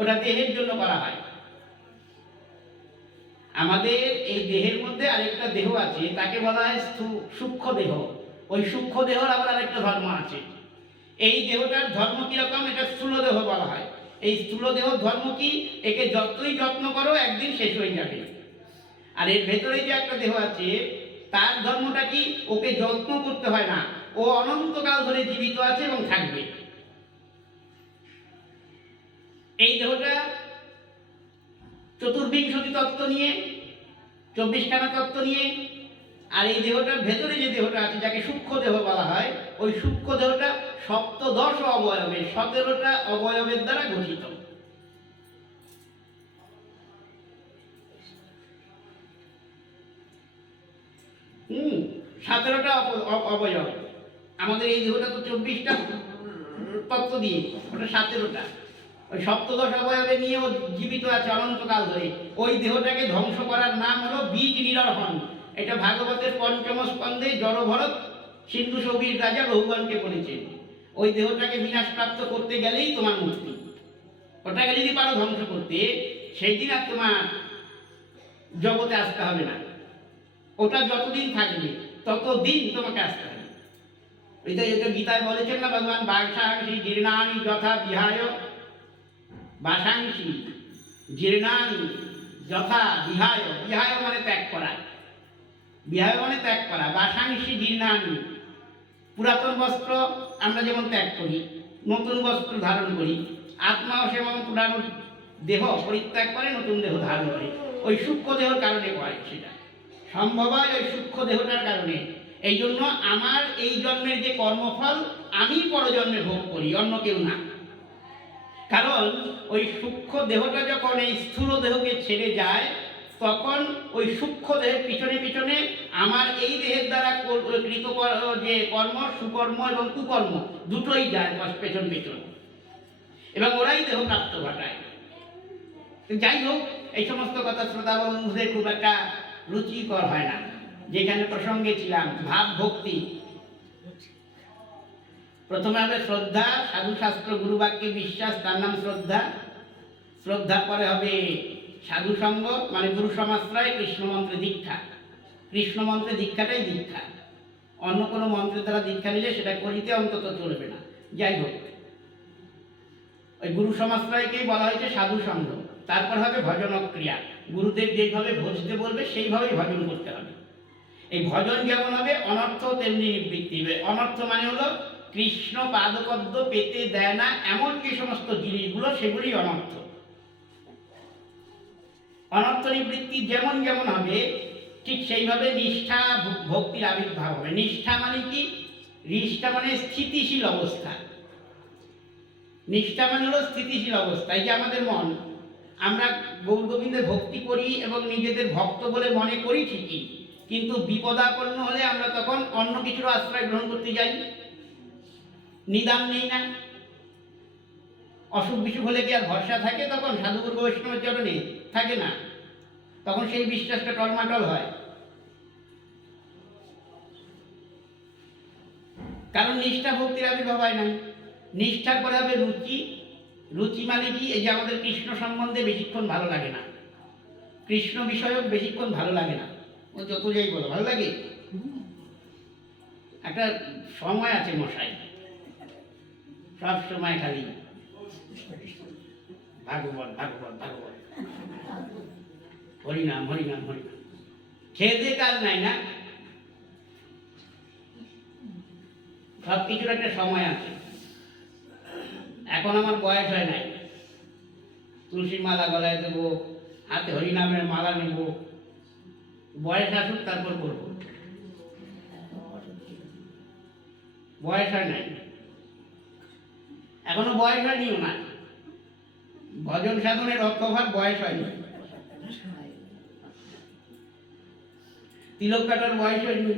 ওটা দেহের জন্য করা হয়। আমাদের এই দেহের মধ্যে আরেকটা দেহ আছে, তাকে বলা হয় সূক্ষ্ম দেহ। ওই সূক্ষ্ম দেহর আবার আরেকটা ধর্ম আছে। এই দেহটার ধর্ম কিরকম? এটা স্থূল দেহ বলা হয়। এই স্থূল দেহ ধর্ম কি? একে যতই যত্ন করো একদিন শেষ হয়ে যাবে। আর এর ভেতরে যে একটা দেহ আছে, তার ধর্মটা কি? ওকে যত্ন করতে হয় না, ও অনন্তকাল ধরে জীবিত আছে এবং থাকবে। এই দেহটা চতুর্বিংশতি তত্ত্ব নিয়ে, 24খানা তত্ত্ব নিয়ে, আর এই দেহটার ভেতরে যে দেহটা আছে, যাকে সূক্ষ্ম দেহ বলা হয়, ওই সূক্ষ্ম দেহটা সপ্তদশ অবয়বে, 17টা অবয়বের দ্বারা গঠিত। সতেরোটা অবয়ব। আমাদের এই দেহটা তো 24টা তত্ত্ব দিয়ে, ওটা 17টা। ওই সপ্তদশ অবয়বে নিয়ে ও জীবিত আছে অনন্তকাল ধরে। ওই দেহটাকে ধ্বংস করার নাম হলো বীজ নিরর্হণ। এটা ভাগবতের 5ম স্কন্ধে জড়ভরত সিন্ধু সৌবীর রাজা বহুগণকে বলেছেন। ওই দেহটাকে বিনাশপ্রাপ্ত করতে গেলেই তোমার মুক্তি। ওটাকে যদি পারো ধ্বংস করতে, সেই দিন আর তোমার জগতে আসতে হবে না। ওটা যতদিন থাকবে ততদিন তোমাকে আসতে হবে। এটা গীতায় বলেছেন না ভগবান, বাসাংসি জীর্ণানি যথা বিহায়, বাসাংসি জীর্ণানি যথা বিহায়। বিহায় মানে ত্যাগ করা, বিহায় মানে ত্যাগ করা। বাসাংসি জীর্ণানি, পুরাতন বস্ত্র আমরা যেমন ত্যাগ করি, নতুন বস্ত্র ধারণ করি, আত্মাও সেমন পুরানো দেহ পরিত্যাগ করে নতুন দেহ ধারণ করে। ওই সূক্ষ্ম দেহর কারণে হয় সেটা সম্ভব হয়, ওই সূক্ষ্ম দেহটার কারণে। এই জন্য আমার এই জন্মের যে কর্মফল আমি পরজন্মে ভোগ করি, অন্য কেউ না। কারণ ওই সূক্ষ্ম দেহটা যখন এই স্থূল দেহকে ছেড়ে যায়, তখন ওই সূক্ষ্ম দেহের পিছনে পিছনে আমার এই দেহের দ্বারা কৃত যে কর্ম, সুকর্ম এবং কুকর্ম দুটোই যায় পেছন পেছন, এবং ওরাই দেহ প্রাপ্ত ঘটায়। তো যাই হোক, এই সমস্ত কথা শ্রোতা বন্ধুদের খুব একটা রুচিকর হয় না। যেখানে প্রসঙ্গে ছিলাম, ভাব ভক্তি। প্রথমে হবে শ্রদ্ধা, সাধু শাস্ত্র গুরু বাক্যে বিশ্বাস, তার নাম শ্রদ্ধা। শ্রদ্ধার পরে হবে সাধু সঙ্গ মানে গুরু সমাশ্রয়, কৃষ্ণ মন্ত্রে দীক্ষা। কৃষ্ণ মন্ত্রে দীক্ষাটাই দীক্ষা, অন্য কোনো মন্ত্রের দ্বারা দীক্ষা নিলে সেটা করিতে অন্তত চলবে না। যাই হোক, ওই গুরু সমাশ্রয়কেই বলা হয়েছে সাধু সঙ্গ। তারপর হবে ভজন ক্রিয়া, গুরুদেব যেভাবে ভজতে বলবে সেইভাবেই ভজন করতে হবে। এই ভজন যেমন হবে অনর্থ তেমনি নিবৃত্তি হবে। অনর্থ মানে হলো কৃষ্ণ পাদপদ্ম পেতে দেয় না এমন যে সমস্ত জিনিসগুলো, সেগুলি অনর্থ। অনর্থ নিবৃত্তি যেমন যেমন হবে, ঠিক সেইভাবে নিষ্ঠা ভক্তির আবির্ভাব হবে। নিষ্ঠা মানে কি? নিষ্ঠা মানে স্থিতিশীল অবস্থা। নিষ্ঠা মানে হলো স্থিতিশীল অবস্থা। এই যে আমাদের মন, আমরা গৌর গোবিন্দের ভক্তি করি এবং নিজেদের ভক্ত বলে মনে করি ঠিকই, কিন্তু বিপদাপন্ন হলে আমরা তখন অন্য কিছুর আশ্রয় গ্রহণ করতে যাই, নিদান নেই না। অসুখ বিসুখ হলে কি আর ভরসা থাকে? তখন সাধুগুরু বৈষ্ণবের চরণে থাকে না, তখন সেই বিশ্বাসটা টলমাটল হয়। কারণ নিষ্ঠা ভক্তির আবির্ভাব হয় নাই। নিষ্ঠার পরে হবে রুচি। রুচি মানে কি? এই যে আমাদের কৃষ্ণ সম্বন্ধে বেশিক্ষণ ভালো লাগে না, কৃষ্ণ বিষয়ক বেশিক্ষণ ভালো লাগে না। ও যত যাই বলো, ভালো লাগে? একটা সময় আছে মশাই, সব সময় খালি ভাগবত ভাগবত ভাগবত, হরিনাম হরিনাম হরিনাম, খেয়ে কাজ নাই না। সব কিছুর একটা সময় আছে। এখন আমার বয়স হয় নাই, তুলসীর মালা গলায় দেবো, হাতে হরিনামের মালা নেব, বয়স আসুক তারপর করবো। বয়স হয় নাই, এখনো বয়স হয়নিও না। ভজন সাধনের রক্তভাগ বয়স হয়নি, তিলক কাটার বয়স হয়নি,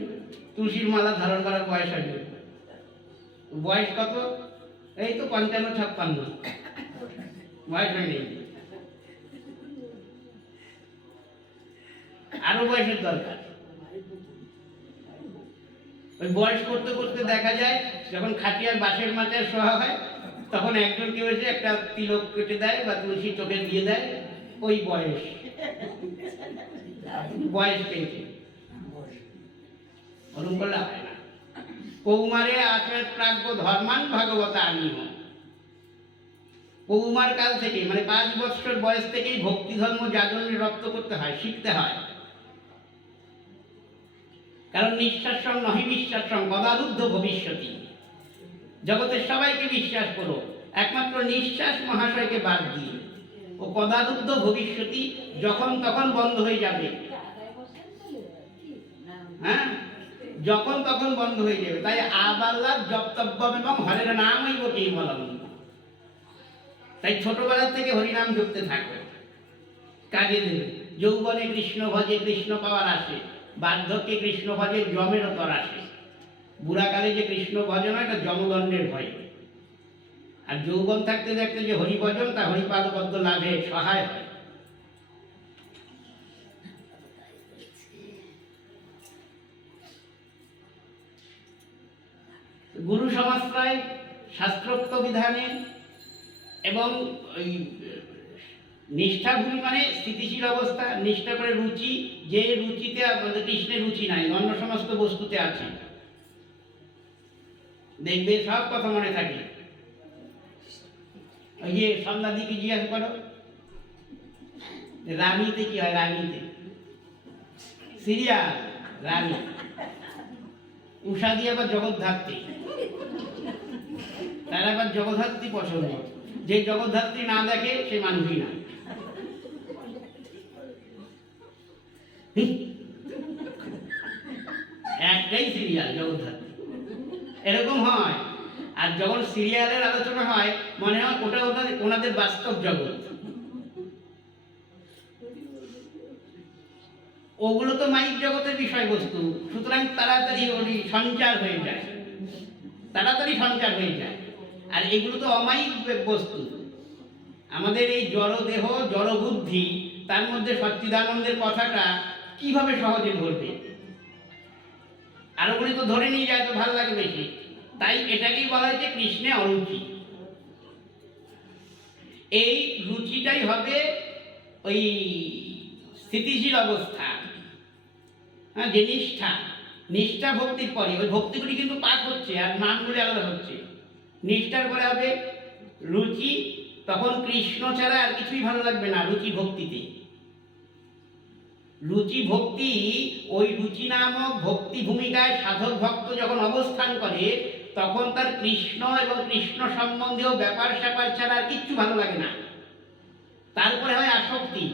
তুলসীর মালা ধারণ করার বয়স হয়নি। বয়স কত? এই তো 55-56, বয়স হয়নি। আরো বয়সের দরকার। ওই বয়স করতে করতে দেখা যায় যখন খাটিয়ার বাঁশের মাথায় শোয়া হয়, তখন একজন কেউ এসে একটা তিলক কেটে দেয় বা তুলসী চোখে দিয়ে দেয়, ওই বয়স, বয়স পেয়েছে। ওরকম করলে হয় না। কৌমারে আচরেত প্রাজ্ঞ ধর্মান ভাগবত আনিহ। কৌমার কাল থেকে মানে 5 বৎসর বয়স থেকেই ভক্তি ধর্ম জাগরণে রপ্ত করতে হয়, শিখতে হয়। কারণ নিঃশ্বাসং নহি বিশ্বাসং গদারুদ্ধ ভবিষ্যতি। জগতের সবাইকে বিশ্বাস করো, একমাত্র নিঃশ্বাস মহাশয়কে বাদ দিয়ে। ও গদারুদ্ধ ভবিষ্যতি, যখন তখন বন্ধ হয়ে যাবে। হ্যাঁ, যখন তখন বন্ধ হয়ে যাবে। তাই আবাল্লাহ জপতব্যম এবং হরের নামই বটেই বলম। তাই ছোটবেলা থেকে হরিনাম জপতে থাকো, কাজে দেবে। যৌবনে কৃষ্ণ ভজে কৃষ্ণ পাওয়ার আসে, বার্ধক্যে কৃষ্ণ ভজে যমেরও তর আসে। বুড়াকালে যে কৃষ্ণ ভজন হয়, এটা যমদণ্ডের ভয়। আর যৌবন থাকতে থাকতে যে হরিভজন, তা হরিপাদ পদ্ম লাভে সহায় হয়। গুরু সমাশ্রয় শাস্ত্রোক্ত বিধানে এবং ওই নিষ্ঠাভূমি মানে স্থিতিশীল অবস্থা। নিষ্ঠা করে রুচি, যে রুচিতে আমাদের কৃষ্ণের রুচি নাই, অন্য সমস্ত বস্তুতে আছে। দেখবে সব কথা মনে থাকে। ওই যে সন্ধ্যাদিকে জিজ্ঞাসা করো, রানীতে কি হয়? রানীতে সিরিয়াল রানী, উষা দিয়ে আবার জগদ্ধাত্রী। তার আবার জগদ্ধাত্রী পছন্দ। যে জগদ্ধাত্রী না দেখে সে মানুষই না। একটাই সিরিয়াল জগদ্ধাত্রী, এরকম হয়। আর যখন সিরিয়ালের আলোচনা হয়, মনে হয় ওটা ওনাদের বাস্তব জগৎ। ওগুলো তো মাইক জগতের বিষয়বস্তু, সুতরাং তাড়াতাড়ি ওই সঞ্চার হয়ে যায়, তাড়াতাড়ি সঞ্চার হয়ে যায়। আর এগুলো তো অমায়িক বস্তু, আমাদের এই জড়দেহ জড়বুদ্ধি, তার মধ্যে সচ্চিদানন্দের কথাটা কিভাবে সহজে ধরবে? আরো বলি তো ধরে নিয়ে যায় তো ভালো লাগে বেশি, তাই এটাকেই বলা হয়েছে কৃষ্ণে অরুচি। এই রুচিটাই হবে ওই স্থিতিশীল অবস্থা, হ্যাঁ, যে নিষ্ঠা, নিষ্ঠা ভক্তির পরে ওই ভক্তিগুলি কিন্তু পাক হচ্ছে আর নামগুলি আলাদা হচ্ছে। নিষ্ঠার পরে হবে রুচি, তখন কৃষ্ণ ছাড়া আর কিছুই ভালো লাগবে না রুচি ভক্তিতে। রুচি ভক্তি, ওই রুচি নামক ভক্তি ভূমিকায় সাধক ভক্ত যখন অবস্থান করে, তখন তার কৃষ্ণ এবং কৃষ্ণ সম্বন্ধীয় ব্যাপার স্যাপার ছাড়া আর কিচ্ছু ভালো লাগে না। তারপরে হয় আসক্তি।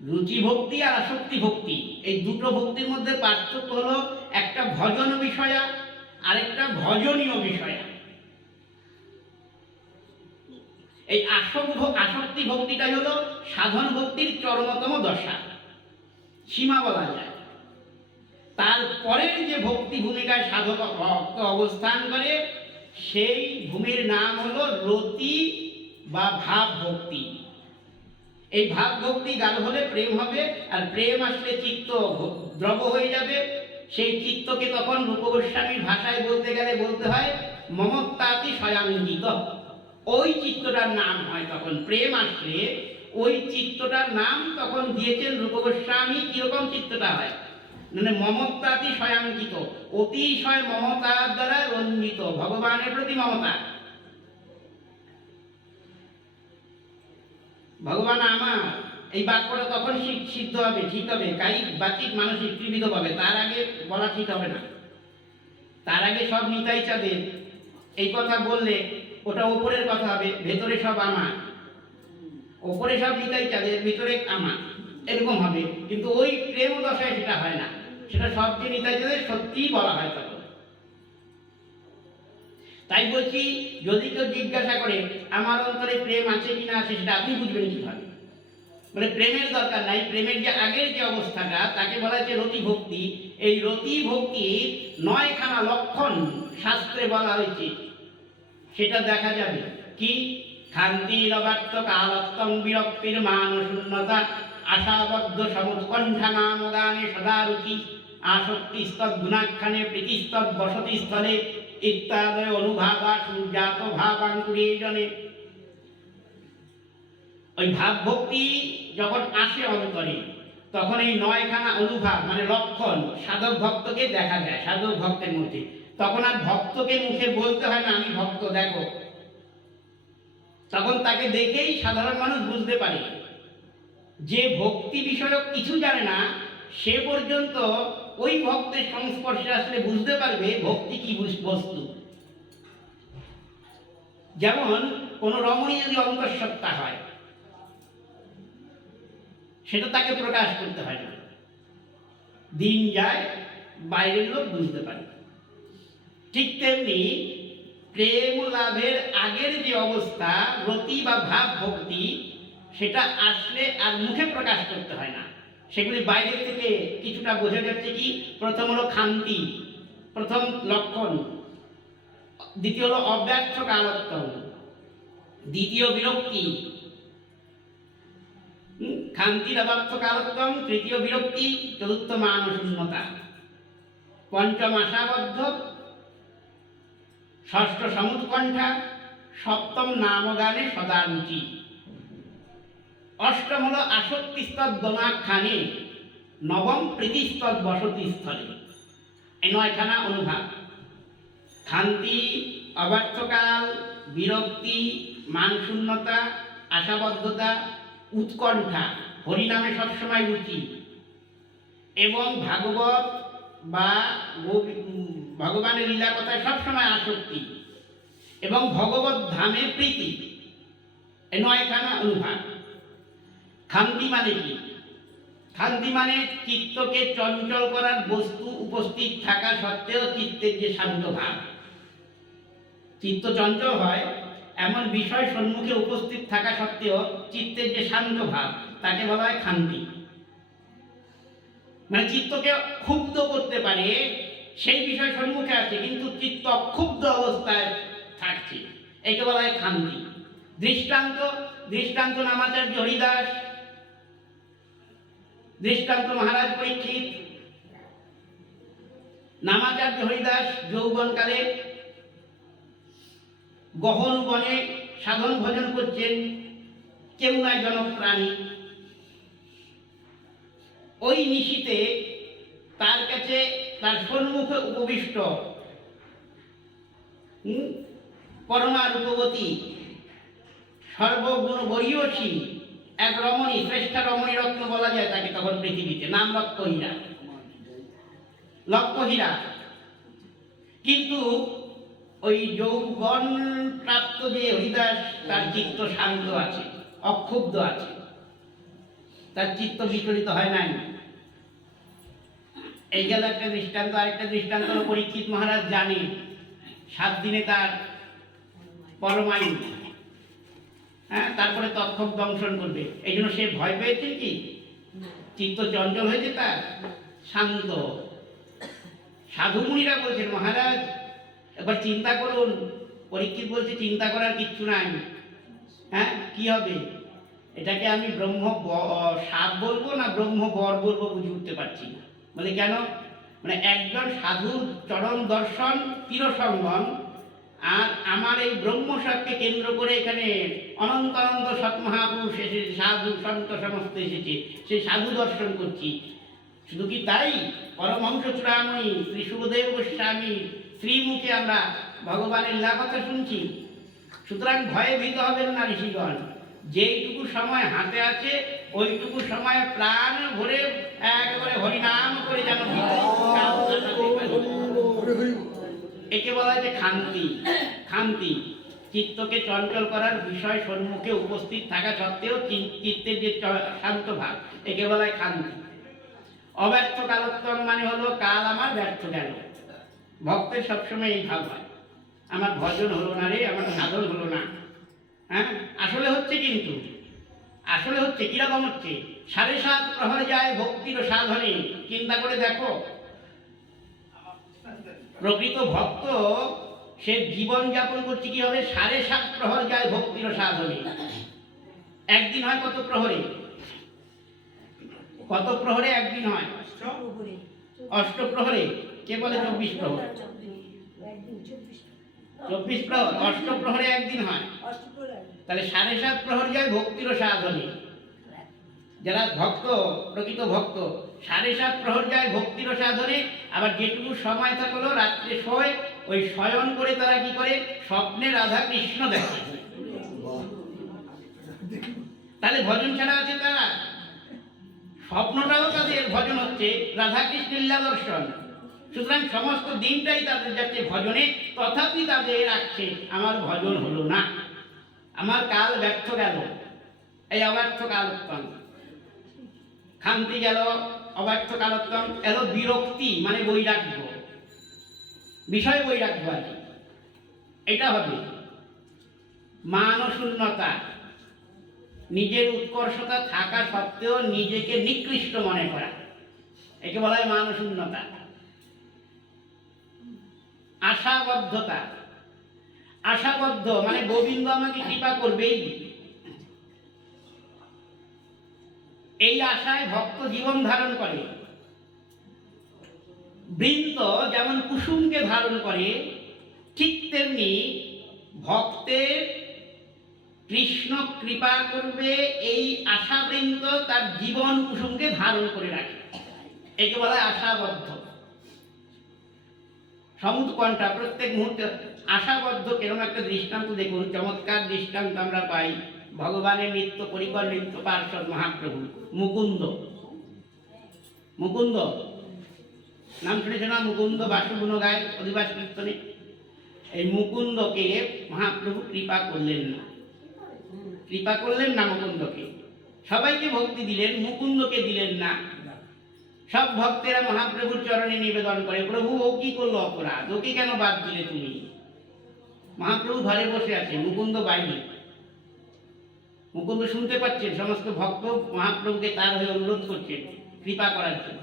রুচি ভক্তি আর আসক্তি ভক্তি, এই দুটো ভক্তির মধ্যে পার্থক্য হলো একটা ভজন বিষয়া আর একটা ভজনীয় বিষয়া। এই আসক্তি ভক্তিটাই হলো সাধন ভক্তির চরমতম দশা, সীমা বলা যায়। তারপরের যে ভক্তি ভূমিকায় সাধক ভক্ত অবস্থান করে, সেই ভূমির নাম হলো রতি বা ভাব ভক্তি। এই ভাব ভক্তি গাঢ় হলে প্রেম হবে, আর প্রেম আসলে চিত্ত দ্রব হয়ে যাবে। সেই চিত্তকে তখন রূপ গোস্বামীর ভাষায় বলতে গেলে বলতে হয় মমত্বাতি স্বয়ংজিত। ওই চিত্তটার নাম হয় তখন প্রেম আসলে, ওই চিত্তটার নাম তখন দিয়েছেন রূপ গোস্বামী। কিরকম চিত্তটা হয়? মানে মমত্বাতি স্বয়ংজিত, অতিশয় মমতার দ্বারা রঞ্জিত, ভগবানের প্রতি মমতা। ভগবান আমার, এই বাক্যটা তখন সিদ্ধ হবে, ঠিক হবে, কায়িক বাচিক মানসিক ত্রিবিধ হবে। তার আগে বলা ঠিক হবে না। তার আগে সব নিতাই চাঁদের, এই কথা বললে ওটা ওপরের কথা হবে, ভেতরে সব আমার। ওপরে সব নিতাই চাঁদের, ভিতরে আমার, এরকম হবে। কিন্তু ওই প্রেম দশায় সেটা হয় না, সেটা সব যে নিতাই চাঁদের সত্যিই বলা হয় তখন। তাই বলছি, যদি কেউ জিজ্ঞাসা করে আমার অন্তরে প্রেম আছে কিনা আছে, সেটা আপনি বুঝবেন কিভাবে? মানে প্রেমের দরকার নাই, প্রেমের যে আগের যে অবস্থাটা, তাকে বলা হচ্ছে রতি ভক্তি। এই রতি ভক্তির 9খানা লক্ষণ শাস্ত্রে বলা হয়েছে, সেটা দেখা যাবে। কি? খান্তির অবার্থ কালত্তম বিরক্তির মান শূন্যতা, আশাবদ্ধ সমুৎকণ্ঠা নাম গানে সদা রুচি, আসক্তি স্তদ গুণাখ্যানে প্রীতিস্তদ বসতি স্থলে ইত্যাদয় অনুভাবা সূর্যাত ভাবাঙ্কুরে জনে। ওই ভাব ভক্তি যখন আসে অন্তরে, তখন এই 9খানা অনুভাব মানে লক্ষণ সাধক ভক্তকে দেখা যায়, সাধক ভক্তের মধ্যে। তখন আর ভক্তকে মুখে বলতে হয় না আমি ভক্ত, দেখো। তখন তাকে দেখেই সাধারণ মানুষ বুঝতে পারে। যে ভক্তি বিষয়ক কিছু জানে না, সে পর্যন্ত ওই ভক্তের সংস্পর্শে আসলে বুঝতে পারবে ভক্তি কি বস্তু। যেমন কোন রমণী যদি অন্তঃসত্ত্বা হয়, সেটা তাকে প্রকাশ করতে হয় না, দিন যায় বাইরের লোক বুঝতে পারে। ঠিক তেমনি প্রেম লাভের আগের যে অবস্থা রতি বা ভাব ভক্তি, সেটা আসলে আর মুখে প্রকাশ করতে হয় না, সেগুলি বাইরে থেকে কিছুটা বোঝা যাচ্ছে। কি? প্রথম হলো খান্তি, প্রথম লক্ষণ। দ্বিতীয় হলো অব্যর্থ কালত্তম, দ্বিতীয় বিরক্তি। খান্তির অব্যর্থ কালত্তম, তৃতীয় বিরক্তি, চতুর্থ মান শূন্যতা, পঞ্চম আশাবদ্ধ, ষষ্ঠ সমুৎকণ্ঠা, সপ্তম নামগানে সদা রুচি, অষ্টম হলো আসক্তিস্তদ দোনাখ্যানে, নবম প্রীতিস্তদ বসতি স্থলে। এই 9খানা অনুভাব। খান্তি, অব্যর্থকাল, বিরক্তি, মানশূন্যতা, আশাবদ্ধতা, উৎকণ্ঠা, হরিনামে সবসময় রুচি, এবং ভাগবত বা ভগবানের লীলা কথায় সবসময় আসক্তি, এবং ভগবত ধামে প্রীতি। এই 9খানা অনুভাব। খান্তি মানে কি? খান্তি মানে চিত্তকে চঞ্চল করার বস্তু উপস্থিত থাকা সত্ত্বেও চিত্তের যে শান্ত ভাব। চিত্ত চঞ্চল হয় এমন বিষয় সম্মুখে উপস্থিত থাকা সত্ত্বেও চিত্তের যে শান্ত ভাব, তাকে বলা হয় খান্তি। মানে চিত্তকে ক্ষুব্ধ করতে পারে, সেই বিষয় সম্মুখে আছে কিন্তু চিত্ত অক্ষুব্ধ অবস্থায় থাকছে, একে বলা হয় ক্ষান্তি। দৃষ্টান্ত, দৃষ্টান্ত নামাচার্য হরিদাস, দৃষ্টান্ত মহারাজ পরীক্ষিত। নামাচার্য হরিদাস যৌবনকালে গহন বনে সাধন ভজন করছেন, কেউ নাই জনক প্রাণী। ওই নিশীতে তার কাছে তার সম্মুখে উপবিষ্ট পরমা রূপবতী সর্বগুণ বরীয়সী এক রমণী, শ্রেষ্ঠা রমণী রত্ন বলা যায় তাকে তখন পৃথিবীতে, নাম লক্ষ্যহীরা। লক্ষ্যহীরা কিন্তু ওই যৌবন প্রাপ্ত যে হরিদাস, তার চিত্ত শান্ত আছে, অক্ষুব্ধ আছে, তার চিত্ত বিচলিত হয় নাই। এই গেল একটা দৃষ্টান্ত। আরেকটা দৃষ্টান্ত হলো পরীক্ষিত মহারাজ জানে 7 দিনে তার পরমায়ু, হ্যাঁ, তারপরে তক্ষক দংশন করবে। এই জন্য সে ভয় পেয়েছে কি? চিত্ত চঞ্চল হয়েছে তার, শান্ত। সাধু মুনিরা বলছেন মহারাজ একবার চিন্তা করুন। পরীক্ষিত বলছে চিন্তা করার কিচ্ছু নাই। হ্যাঁ, কি হবে? এটাকে আমি ব্রহ্ম সাপ বলবো না ব্রহ্ম বর বলবো বুঝে উঠতে পারছি না। বলে কেন? মানে একজন সাধুর চরণ দর্শন চিরসঙ্গম, আর আমার এই ব্রহ্মসাপকে কেন্দ্র করে এখানে অনন্ত অনন্ত সৎমহাপুরুষ এসেছে, সাধু সন্ত সমস্ত এসেছে, সেই সাধু দর্শন করছি। শুধু কি তাই? পরমহংস চূড়ামণি শ্রী সুখদেব গোস্বামী শ্রীমুখে আমরা ভগবানের লীলা কথা শুনছি। সুতরাং ভয়ে ভীত হবেন না ঋষিগণ। যেইটুকু সময় হাতে আছে ওইটুকু সময় প্রাণ ভরে একেবারে হরিনাম করে যেন একে বলা হয় যে ক্ষান্তি। ক্ষান্তি চিত্তকে চঞ্চল করার বিষয় সম্মুখে উপস্থিত থাকা সত্ত্বেও চিত্তের যে শান্ত ভাব, একে বলা হয় ক্ষান্তি। অব্যর্থ কালোত্তম মানে হলো কাল আমার ব্যর্থ গেল। ভক্তের সবসময় এই ভাব হয়, আমার ভজন হলো না রে, আমার সাধন হলো না। হ্যাঁ, আসলে হচ্ছে, কিন্তু আসলে হচ্ছে কিরকম হচ্ছে? 7.5 প্রহর যায় ভক্তির সাধনে। চিন্তা করে দেখো, প্রকৃত ভক্ত সে জীবন যাপন করছে কি হবে? 7.5 প্রহর যায় ভক্তির সাধনে। একদিন হয় কত প্রহরে? কত প্রহরে একদিন হয়? 8 প্রহরে। কে বলে 24 প্রহর? 24 প্রহর, 8 প্রহরে একদিন হয়। তাহলে 7.5 প্রহর যায় ভক্তির সাধনে। যারা ভক্ত, প্রকৃত ভক্ত, 7.5 প্রহর যায় ভক্তির সাধনে। আবার যেটুকু সময় থাকলো রাত্রে শোয়, ওই শয়ন করে তারা কি করে? স্বপ্নে রাধা কৃষ্ণ দেখে। তাহলে ভজন ছাড়া আছে তারা, স্বপ্নটাও তাদের ভজন হচ্ছে, রাধা কৃষ্ণের লীলা দর্শন। সুতরাং সমস্ত দিনটাই তাদের যাচ্ছে ভজনে, তথাপি তাদের রাখছে আমার ভজন হলো না, আমার কাল ব্যর্থ গেল। এই অব্যর্থ কালোত্তম। ক্ষান্তি গেল, অব্যর্থ কালোত্তম এলো বিরক্তি, মানে বৈরাগ্য, বিষয় বৈরাগ্য আছে। এটা হবে মানশূন্যতা, নিজের উৎকর্ষতা থাকা সত্ত্বেও নিজেকে নিকৃষ্ট মনে করা, একে বলা হয় মানশূন্যতা। আশাবদ্ধতা, আশাবদ্ধ মানে গোবিন্দ আমাকে কৃপা করবেই, এই আশায় ভক্ত জীবন ধারণ করে। বৃন্ত যেমন কুসুমকে ধারণ করে, ঠিক তেমনি ভক্তের কৃষ্ণ কৃপা করবে এই আশাবৃন্দ তার জীবন কুসুমকে ধারণ করে রাখে, একে বলা হয় আশাবদ্ধ। সমুৎকণ্ঠা, প্রত্যেক মুহূর্তে আশাবদ্ধ। কেরম একটা দৃষ্টান্ত দেখুন, চমৎকার দৃষ্টান্ত আমরা পাই ভগবানের নিত্য পরিকর নিত্য পার্ষদ মহাপ্রভু মুকুন্দ। মুকুন্দ নাম শুনেছে না? মুকুন্দ বাসুগুণ গায় অধিবাস কীর্তনে। এই মুকুন্দকে মহাপ্রভু কৃপা করলেন না, কৃপা করলেন না মুকুন্দকে। সবাইকে ভক্তি দিলেন, মুকুন্দকে দিলেন না। সব ভক্তেরা মহাপ্রভুর চরণে নিবেদন করে, প্রভু ও কি করলো অপরাধ, ওকে কেন বাদ দিলে তুমি? মহাপ্রভু ঘরে বসে আছে, মুকুন্দ বাইরে। মুকুন্দ শুনতে পাচ্ছেন, সমস্ত ভক্ত মহাপ্রভুকে তার হয়ে অনুরোধ করছেন কৃপা করার জন্য।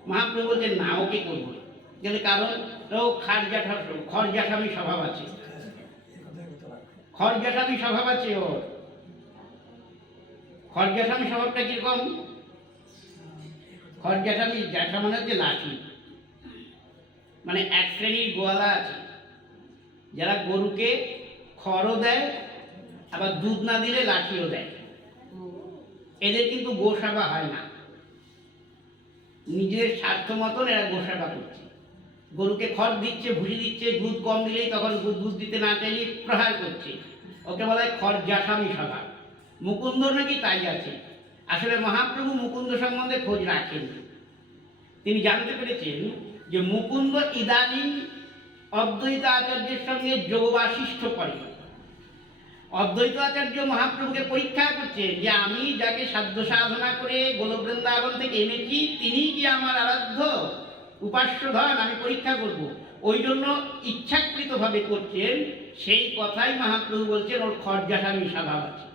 মহাপ্রভু বলছেন না, ওকে করবো। কারণ ও খরজাসামী স্বভাব আছে। খড়গ্যাসামি স্বভাব আছে ওর। খড়গ্যাসামি স্বভাবটা কিরকম? খড়গ্যাসামি, জ্যাঠা মানে হচ্ছে লাঠি, মানে এক শ্রেণীর গোয়ালা আছে যারা গরুকে খড়ও দেয় আবার দুধ না দিলে লাঠিও দেয়। এদের কিন্তু গোসেবা হয় না, নিজের স্বার্থ মতন এরা গোসেবা করছে। গরুকে খড় দিচ্ছে, ভুসি দিচ্ছে, দুধ কম দিলেই তখন দুধ দিতে না চাইলে প্রহার করছে। ওকে বলা হয় খড়গ্যাসামি স্বভাব। মুকুন্দর নাকি তাই আছে। আসলে মহাপ্রভু মুকুন্দ সম্বন্ধে খোঁজ রাখেন। তিনি জানতে পেরেছেন যে মুকুন্দ ইদানীং অদ্বৈত আচার্যের সঙ্গে যোগবাসিষ্ঠ করে। অদ্বৈত আচার্য মহাপ্রভুকে পরীক্ষা করছেন যে আমি যাকে সাধ্য সাধনা করে গোলক বৃন্দাবন থেকে এনেছি তিনি কি আমার আরাধ্য উপাস্য ধন, আমি পরীক্ষা করব। ওই জন্য ইচ্ছাকৃতভাবে করছেন। সেই কথাই মহাপ্রভু বলছেন ওর খড়গ্যাসামি স্বভাব আছে।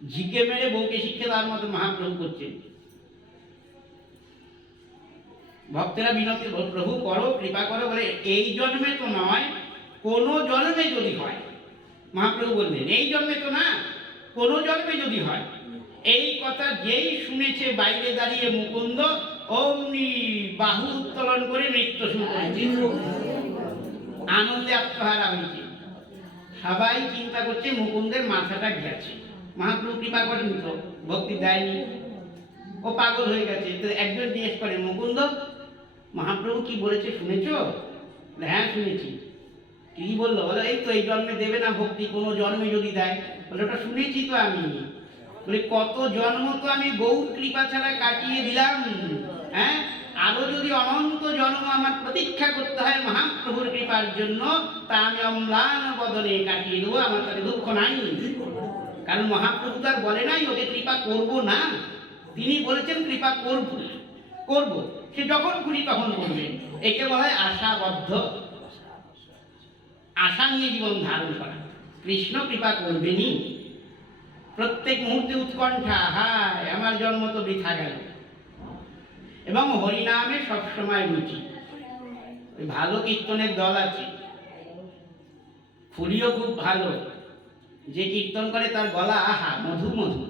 ঝিকে মেরে বউকে শিক্ষা দেওয়ার মতো মহাপ্রভু করছেন। ভক্তেরা বিনতি, প্রভু করো, কৃপা করো, বলে এই জন্মে তো নয়, কোন জন্মে যদি হয়। মহাপ্রভু বললেন এই জন্মে তো না, কোন জন্মে যদি হয়। এই কথা যেই শুনেছে বাইরে দাঁড়িয়ে মুকুন্দ অমনি বাহু উত্তোলন করে নৃত্য শুরু করেছে, আনন্দে আত্মহারা হয়েছে। সবাই চিন্তা করছে মুকুন্দের মাথাটা গেছে। মহাপ্রভু কৃপা করেন তো, ভক্তি দেয়নি, ও পাগল হয়ে গেছে। তো একজন জিজ্ঞেস করে, মুকুন্দ মহাপ্রভু কি বলেছে শুনেছো? হ্যাঁ শুনেছি। কি বললো? বলে এই তো এই জন্মে দেবে না ভক্তি, কোনো জন্মে যদি দেয়। বলে ওটা শুনেছি তো আমি। বলে কত জন্ম তো আমি গৌর কৃপা ছাড়া কাটিয়ে দিলাম, হ্যাঁ, আরো যদি অনন্ত জন্ম আমার প্রতীক্ষা করতে হয় মহাপ্রভুর কৃপার জন্য, তা আমি অম্লান বদনে কাটিয়ে দেবো, আমার তাতে দুঃখ নাই। কারণ মহাপ্রভু তার বলে নাই ওকে কৃপা করব না, তিনি বলেছেন কৃপা করব, করব, সে যখন খুশি তখন করবে। একে বলা হয় আশাবদ্ধ, আশা নিয়ে জীবন ধারণ করা। কৃষ্ণ কৃপা করবেনই, প্রত্যেক মুহূর্তে উৎকণ্ঠা, হায় আমার জন্ম তো বৃথা গেল। এবং হরিনামে সবসময় রুচি। ভালো কীর্তনের দল আছে, ফুলিও খুব ভালো, যে কীর্তন করে তার গলা আহা মধু মধু,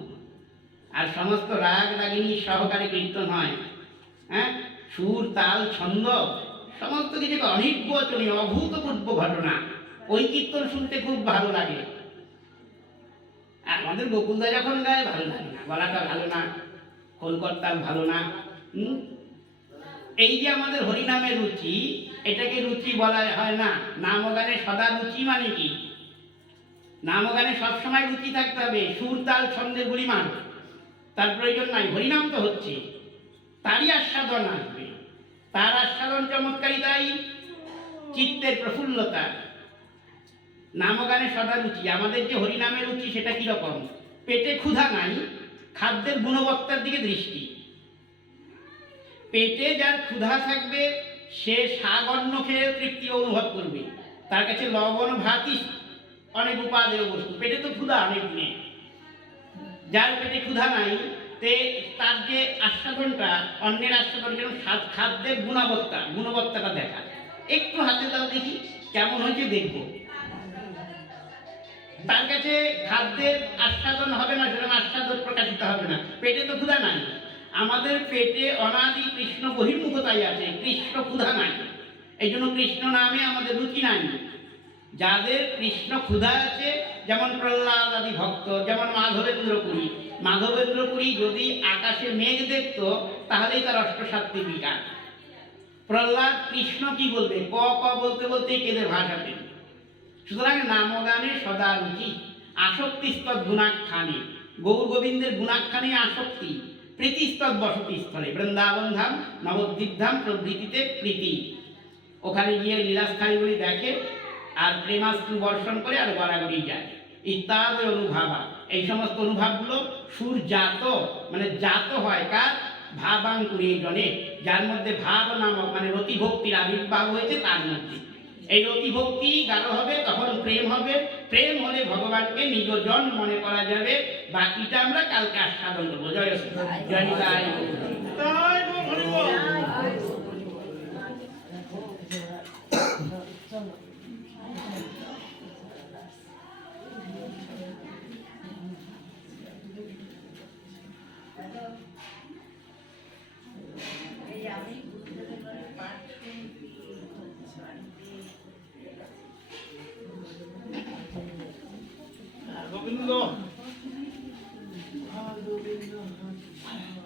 আর সমস্ত রাগ রাগিনী সহকারে কীর্তন হয়, হ্যাঁ, সুর তাল ছন্দ সমস্ত কিছু অনির্বচনীয় অভূতপূর্ব ঘটনা। ওই কীর্তন শুনতে খুব ভালো লাগে। আমাদের গোকুলদা যখন গায় ভালো লাগে না, গলাটা ভালো না, কলকত্তার ভালো না। এই যে আমাদের হরিনামের রুচি, এটাকে রুচি বলা হয় না। নামগানে সদা রুচি মানে কি? নামগানে সবসময় রুচি থাকতে হবে, সুর তাল ছন্দের পরিমাণ তার প্রয়োজন নাই। হরিনাম তো হচ্ছে, তারই আস্বাদন আসবে, তার আস্বাদন চমৎকারিতাই চিত্তের প্রফুল্লতা। নামগানে সদা রুচি। আমাদের যে হরিনামের রুচি সেটা কিরকম? পেটে ক্ষুধা নাই, খাদ্যের গুণবত্তার দিকে দৃষ্টি। পেটে যার ক্ষুধা থাকবে সে শাক অন্ন খেয়ে তৃপ্তি অনুভব করবে, তার কাছে লবণ ভাতই অনেক উপাদেয় বস্তু। পেটে তো ক্ষুধা অনেক নেই। যার পেটে ক্ষুধা নাই তার যে আস্বাদনটা, অন্যের আস্বাদন, যেন খাদ্যের গুণবত্তাটা দেখা। একটু হাতে দাও দেখি কেমন হয়েছে দেখবো। তার কাছে খাদ্যের আস্বাদন হবে না, সেরকম আস্বাদন প্রকাশিত হবে না। পেটে তো ক্ষুধা নাই। আমাদের পেটে অনাদি কৃষ্ণ বহির্মুখতাই আছে, কৃষ্ণ ক্ষুধা নাই। এই জন্য কৃষ্ণ নামে আমাদের রুচি নাই। যাদের কৃষ্ণ ক্ষুধা আছে, যেমন প্রহ্লাদ আদি ভক্ত, যেমন মাধবেন্দ্র পুরী। মাধবেন্দ্র পুরী যদি আকাশে মেঘ দেখত তাহলেই তার অষ্টসাত্ত্বিক বিকার। প্রহ্লাদ কৃষ্ণ কি বলবে, ক ক বলতে বলতেই কেঁদে ভাসাতেন। সুতরাং নামগানে সদা রুচি, আসক্তিস্তৎ গুণাখ্যানে। গৌর গোবিন্দের গুণাখ্যানে আসক্তি, প্রীতিস্তৎ বসতি স্থলে। বৃন্দাবন ধাম নবদ্বীপ ধাম প্রভৃতিতে প্রীতি। ওখানে গিয়ে লীলাস্থানগুলি দেখে আর প্রেমাস্ত্র বর্ষণ করে আর গড়াগড়ি যায় ইত্যাদি অনুভাবা। এই সমস্ত অনুভাবগুলো সুরজাত, মানে জাত হয় কার? ভাবাঙ্কুরে জনে, যার মধ্যে ভাব নামক মানে রতিভক্তির আবির্ভাব হয়েছে তার মধ্যে। এই রতিভক্তি গাঢ় হবে তখন প্রেম হবে, প্রেম হলে ভগবানকে নিজজন মনে করা যাবে। বাকিটা আমরা কালকে আস্বাদন করবো। জয় শ্রী জয় নিতাই। গোবিন্দ হরে গোবিন্দ হরে